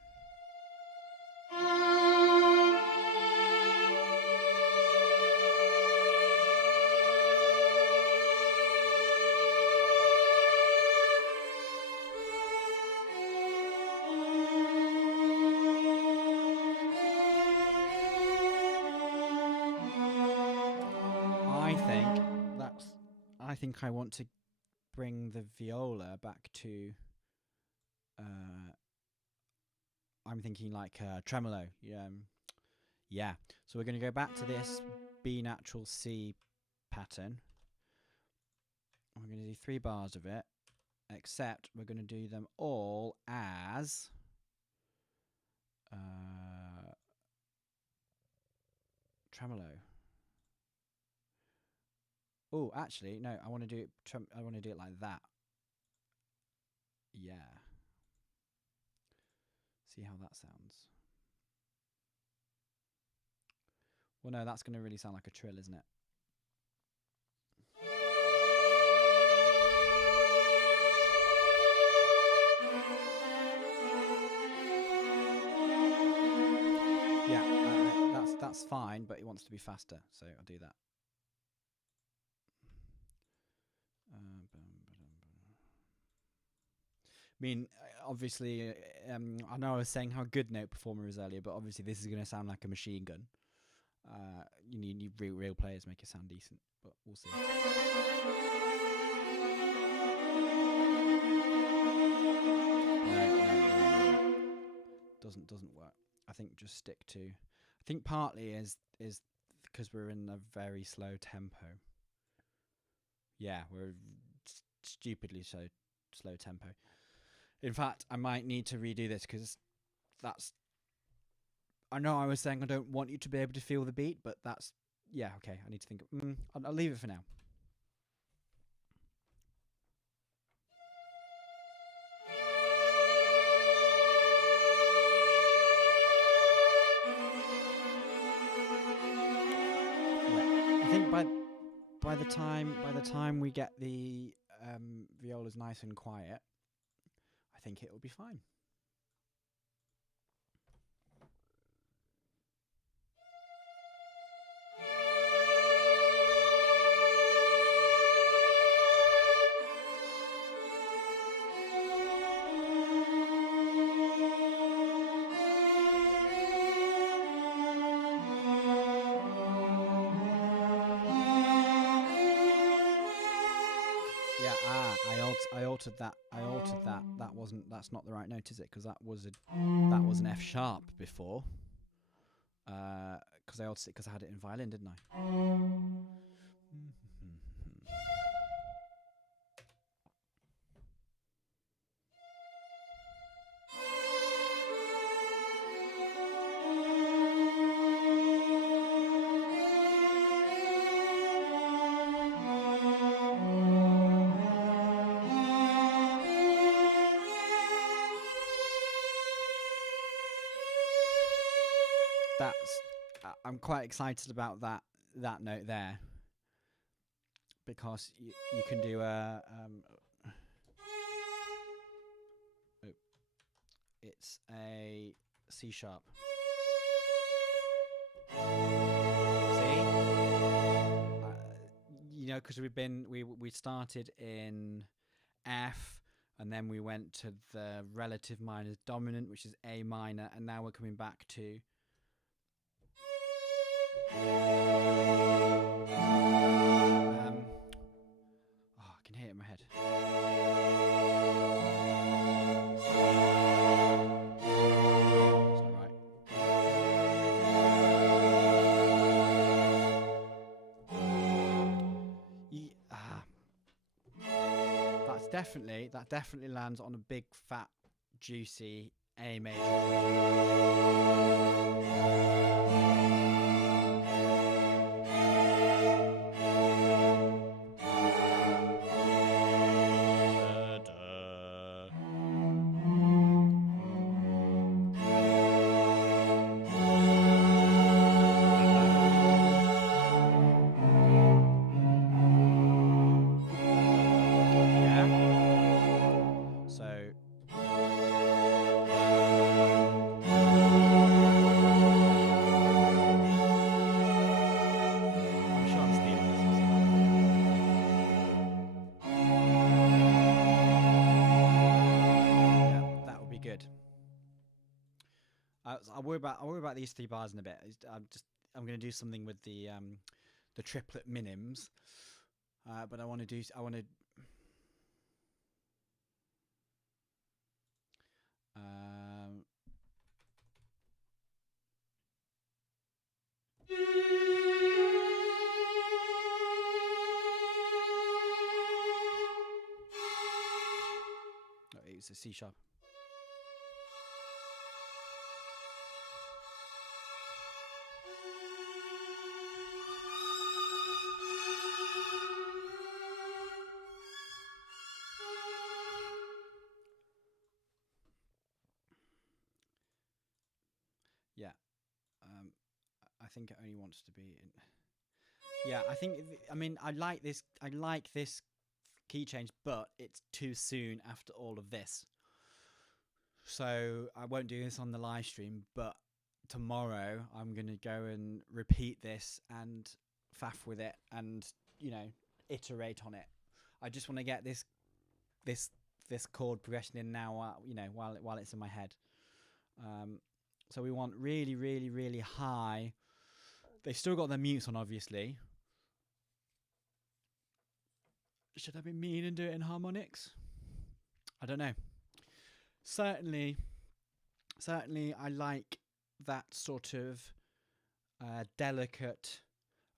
I think I want to bring the viola back to I'm thinking like tremolo. Yeah. So we're going to go back to this B natural C pattern. We're going to do 3 bars of it, except we're going to do them all as tremolo. Oh, actually, no. I want to do it. I want to do it like that. Yeah. See how that sounds. Well, no, that's going to really sound like a trill, isn't it? Yeah, that's fine, but it wants to be faster, so I'll do that. I mean, obviously, I know I was saying how good note performer is earlier, but obviously this is going to sound like a machine gun. You need real players make it sound decent, but we'll see. No. Doesn't work. I think just stick to. I think partly is because we're in a very slow tempo. Yeah, we're stupidly slow tempo. In fact, I might need to redo this because that's. I know I was saying I don't want you to be able to feel the beat, but that's. Yeah, okay. I need to think. I'll leave it for now. Yeah, I think by the time we get the violas nice and quiet, I think it will be fine. Yeah, I altered that. That's not the right note, is it? Because that was an F sharp before. Because I altered it because I had it in violin, didn't I? I'm quite excited about that note there because you can do a it's a C sharp. See, because we started in F. And then we went to the relative minor dominant, which is A minor, and now we're coming back to. I can hear it in my head. That's right. That definitely lands on a big, fat, juicy A major. I'll worry about these 3 bars in a bit. I'm going to do something with the triplet minims, but I want to. Oh, it was a C sharp. Yeah, I think it only wants to be in. Yeah, I think. I mean, I like this. I like this key change, but it's too soon after all of this. So I won't do this on the live stream, but tomorrow I'm gonna go and repeat this and faff with it, and iterate on it. I just want to get this chord progression in now. While it's in my head. So we want really, really, really high. They've still got their mutes on, obviously. Should I be mean and do it in harmonics? I don't know. Certainly, I like that sort of delicate.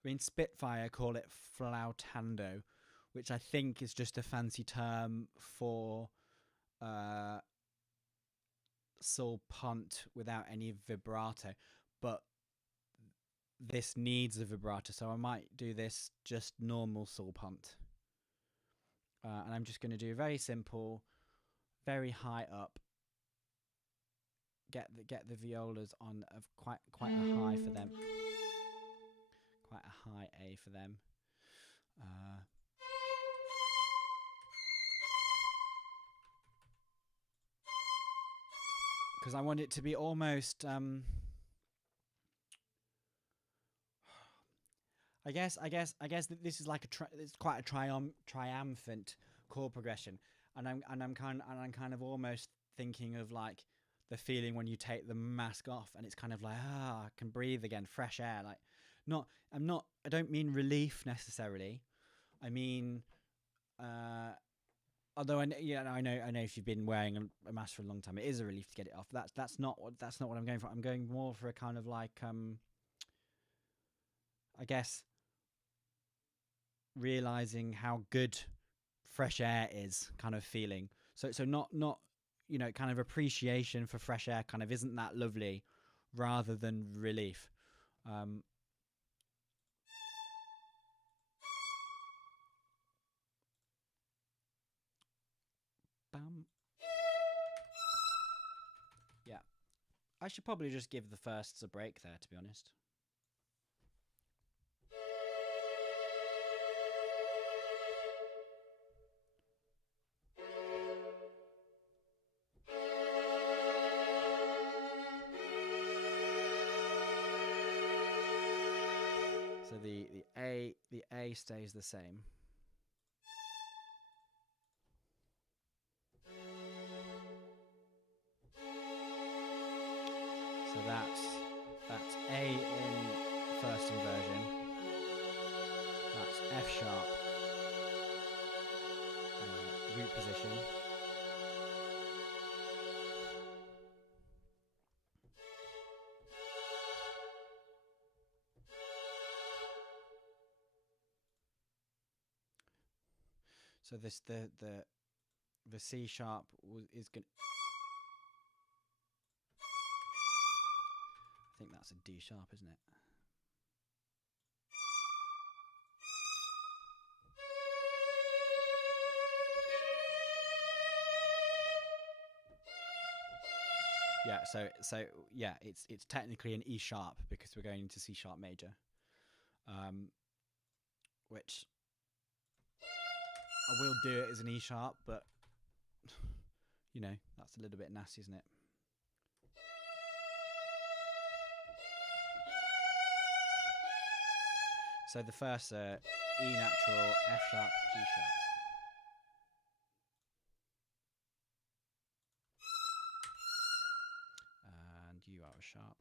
I mean, Spitfire call it flautando, which I think is just a fancy term for sul punt without any vibrato, but this needs a vibrato, so I might do this just normal sul punt, and I'm just going to do very simple, very high up. Get the violas on of quite a high for them, quite a high A for them. Because I want it to be almost I guess that this is like it's quite a triumphant chord progression, and I'm kind of almost thinking of like the feeling when you take the mask off and it's kind of like I can breathe again, fresh air. Like I don't mean relief necessarily. I mean although I know if you've been wearing a mask for a long time, it is a relief to get it off. That's not what I'm going for. I'm going more for a kind of like I guess realizing how good fresh air is, kind of feeling. So not kind of appreciation for fresh air, kind of isn't that lovely, rather than relief. Bam. Yeah, I should probably just give the firsts a break there, to be honest. So the A stays the same. So that's A in first inversion. That's F sharp root position. So this the C sharp is going. I think that's a D sharp, isn't it? Yeah, so yeah, it's technically an E sharp because we're going into C sharp major, which I will do it as an E sharp, but that's a little bit nasty, isn't it? So the first E natural, F sharp, G sharp. And you are a sharp.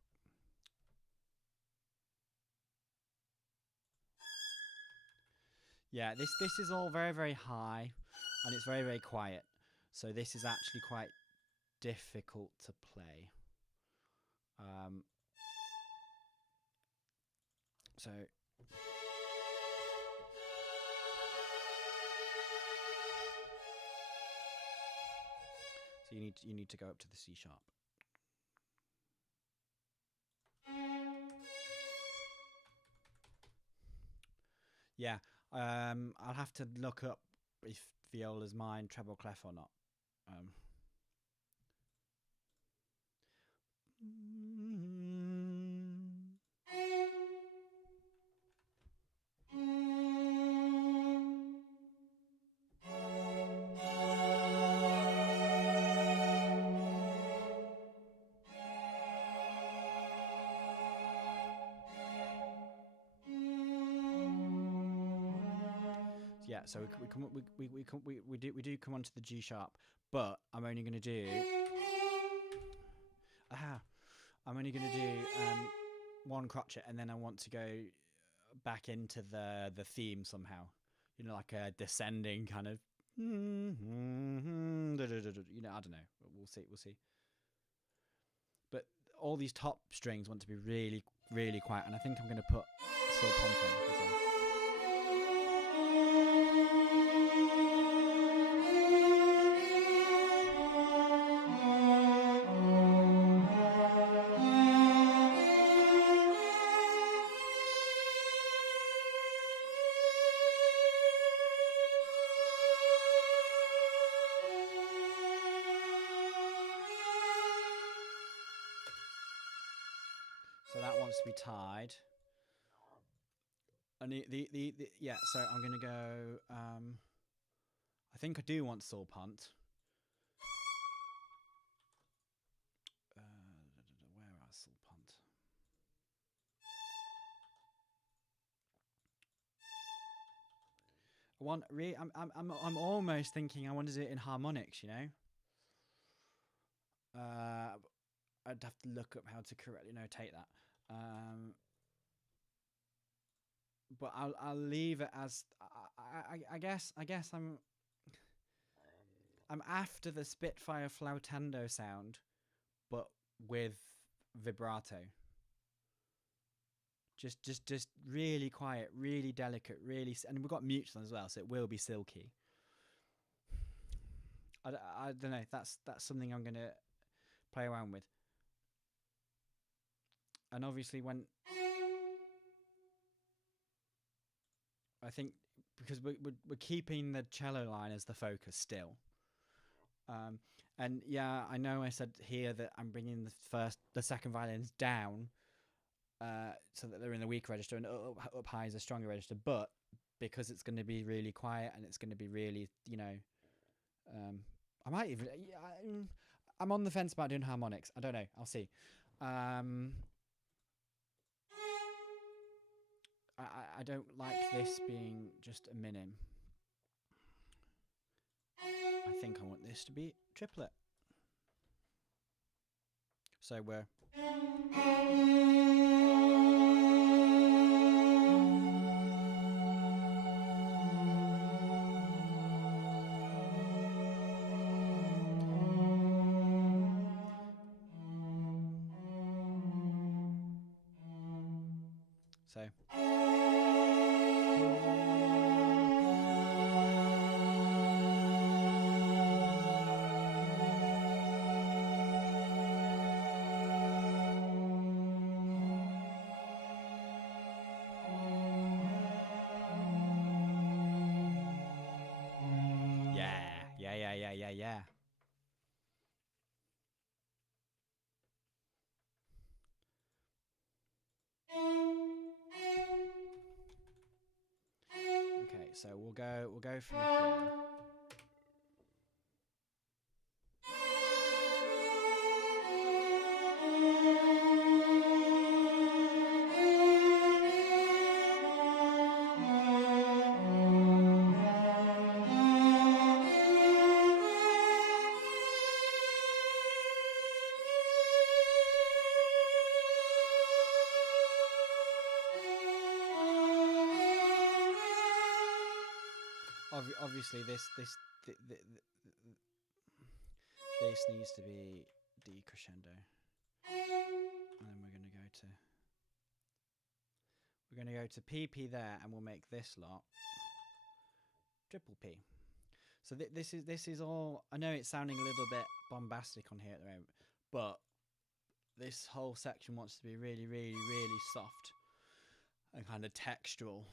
Yeah, this is all very, very high, and it's very, very quiet. So this is actually quite difficult to play. So you need to go up to the C sharp. Yeah, I'll have to look up if viola's mine treble clef or not. Yeah, so we do come onto the G sharp, but I'm only going to do I'm only going to do one crotchet, and then I want to go back into the theme somehow, you know, like a descending kind of, you know, I don't know, we'll see. But all these top strings want to be really, really quiet, and I think I'm going to put sul pont on as well. So that wants to be tied. And yeah, so I'm going to go, I think I do want sul pont. Where are sul pont? I'm almost thinking I want to do it in harmonics, you know. I'd have to look up how to correctly notate that. But I'll leave it as I guess I'm after the Spitfire flautando sound, but with vibrato. Just really quiet, really delicate, really, and we've got mutes on as well, so it will be silky. I don't know. That's something I'm gonna play around with. And obviously, when I think because we're keeping the cello line as the focus still. And yeah, I know I said here that I'm bringing the second violins down, so that they're in the weak register, and up high is a stronger register. But because it's going to be really quiet and it's going to be really, you know, I might even. I'm on the fence about doing harmonics. I don't know. I'll see. I don't like this being just a minim. I think I want this to be triplet. So we're. So. Yeah. Okay, so we'll go from here. Obviously, this needs to be D crescendo, and then we're going to go to we're going to go to PP there, and we'll make this lot triple P. So this is all. I know it's sounding a little bit bombastic on here at the moment, but this whole section wants to be really, really, really soft and kind of textural.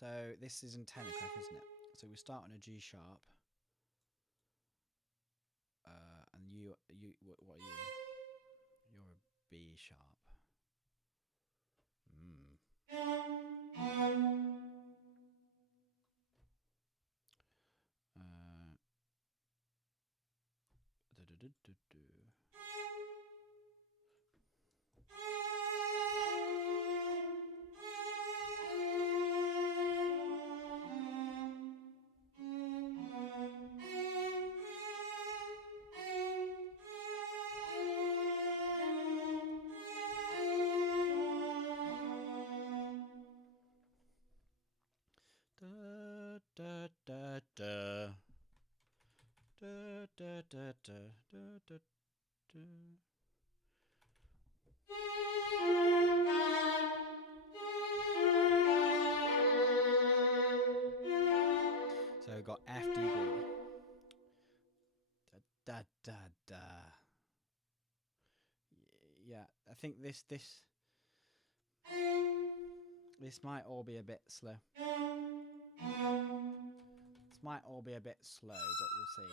So this is in tenor clef, isn't it? So we start on a G sharp, and what are you? You're a B sharp. Da da da da da da da da da da. So we've got F D B. Da da da da. Yeah, I think this might all be a bit slow. This might all be a bit slow, but we'll see.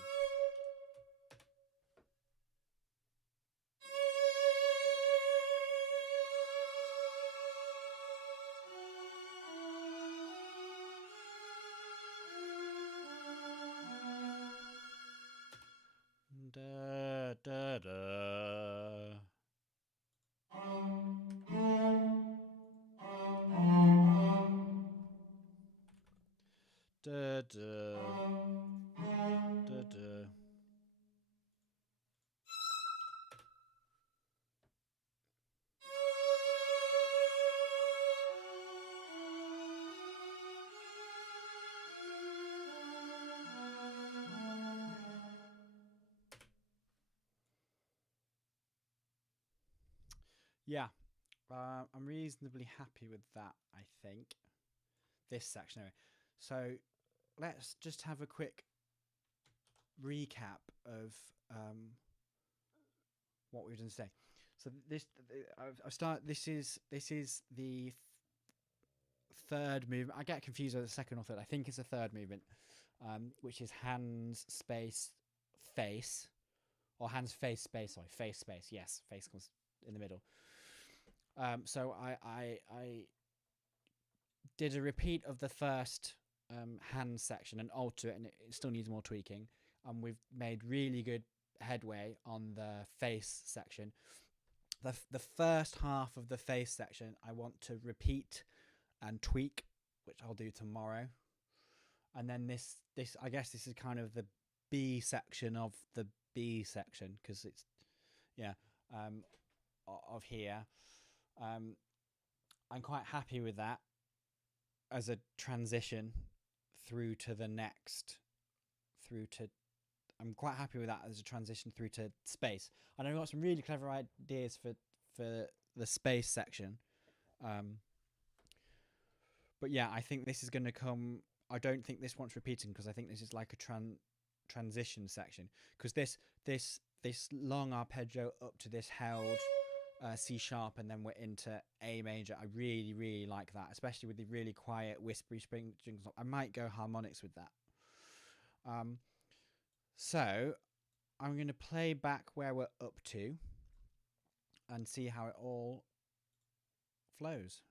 Da da da. Da da da da. Yeah, I'm reasonably happy with that, I think. This section anyway. So let's just have a quick recap of what we've done today. So I've started. This is the third movement. I get confused with the second or third. I think it's the third movement, which is hands space face, or hands face space. Sorry, face space. Yes, face comes in the middle. So I did a repeat of the first hand section and alter it, and it still needs more tweaking. And we've made really good headway on the face section. The first half of the face section I want to repeat and tweak, which I'll do tomorrow. And then this I guess this is kind of the B section of the B section, because it's of here. I'm quite happy with that as a transition through to the next, I'm quite happy with that as a transition through to space. And I've got some really clever ideas for the space section. But yeah, I think this is going to come. I don't think this wants repeating, because I think this is like a transition section, because this long arpeggio up to this held C sharp, and then we're into A major. I really, really like that, especially with the really quiet whispery strings. I might go harmonics with that. So I'm going to play back where we're up to and see how it all flows.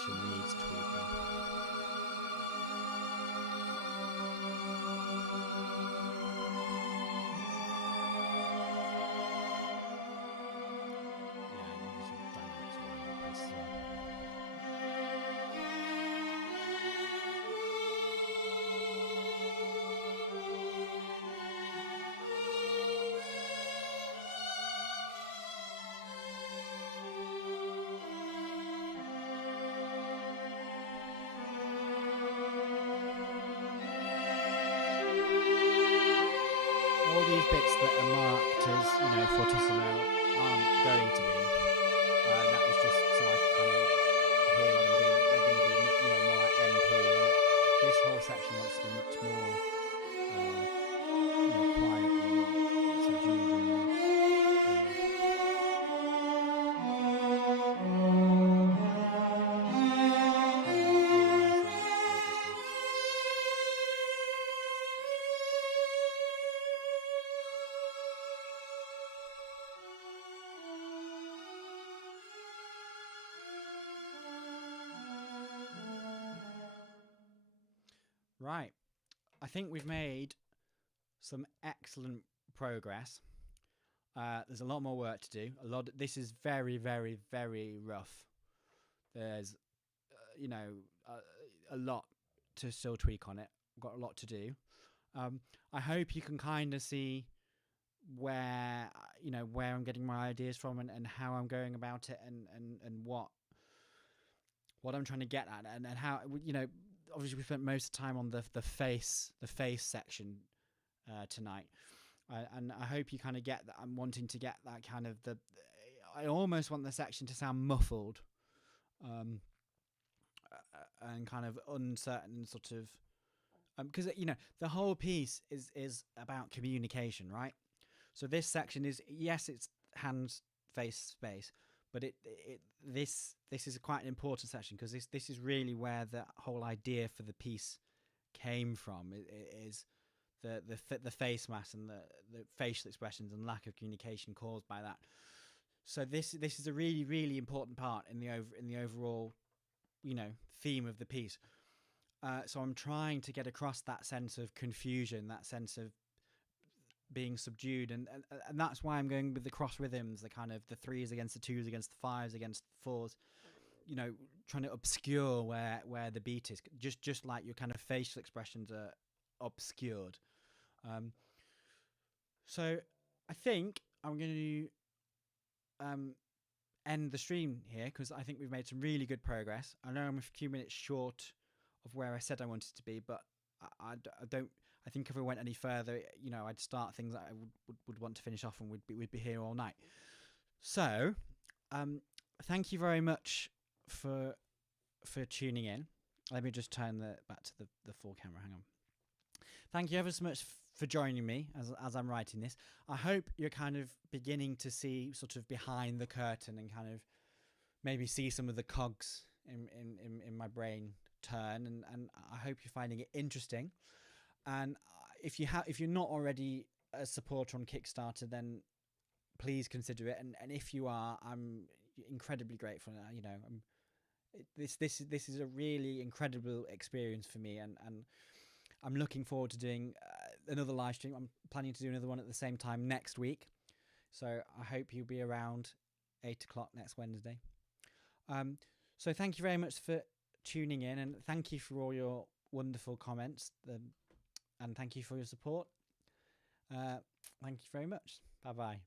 section needs tweaking. All these bits that are marked as, fortissimo aren't going to be. That was just so I could kind of hear what I'm doing. They're going to be, more like MP. But this whole section wants to be much more, quiet and subdued and. Right, I think we've made some excellent progress. There's a lot more work to do. This is very, very, very rough. There's, a lot to still tweak on it. I've got a lot to do. I hope you can kind of see where I'm getting my ideas from and how I'm going about it and what I'm trying to get at and how obviously we spent most of the time on the face section tonight, and I hope you kind of get that. I'm wanting to get that kind of I almost want the section to sound muffled, and kind of uncertain, sort of, because the whole piece is about communication, right? So this section is, yes, it's hands, face, space, but this is quite an important section because this is really where the whole idea for the piece came from. It is the face mask and the facial expressions and lack of communication caused by that. So this is a really, really important part in the overall theme of the piece. So I'm trying to get across that sense of confusion, that sense of being subdued, and that's why I'm going with the cross rhythms, the kind of the 3s against the 2s against the 5s against the 4s, trying to obscure where the beat is, just like your kind of facial expressions are obscured. So I think I'm going to end the stream here because I think we've made some really good progress. I know I'm a few minutes short of where I said I wanted to be, but I don't. I think if we went any further, I'd start things that I would want to finish off, and we'd be here all night. So, thank you very much for tuning in. Let me just turn back to the full camera. Hang on. Thank you ever so much for joining me as I'm writing this. I hope you're kind of beginning to see sort of behind the curtain and kind of maybe see some of the cogs in my brain turn, and I hope you're finding it interesting. And if you're not already a supporter on Kickstarter, then please consider it. And if you are, I'm incredibly grateful. This is a really incredible experience for me, and I'm looking forward to doing another live stream. I'm planning to do another one at the same time next week, so I hope you'll be around 8 o'clock next Wednesday. So thank you very much for tuning in, and thank you for all your wonderful comments. And thank you for your support. Thank you very much. Bye-bye.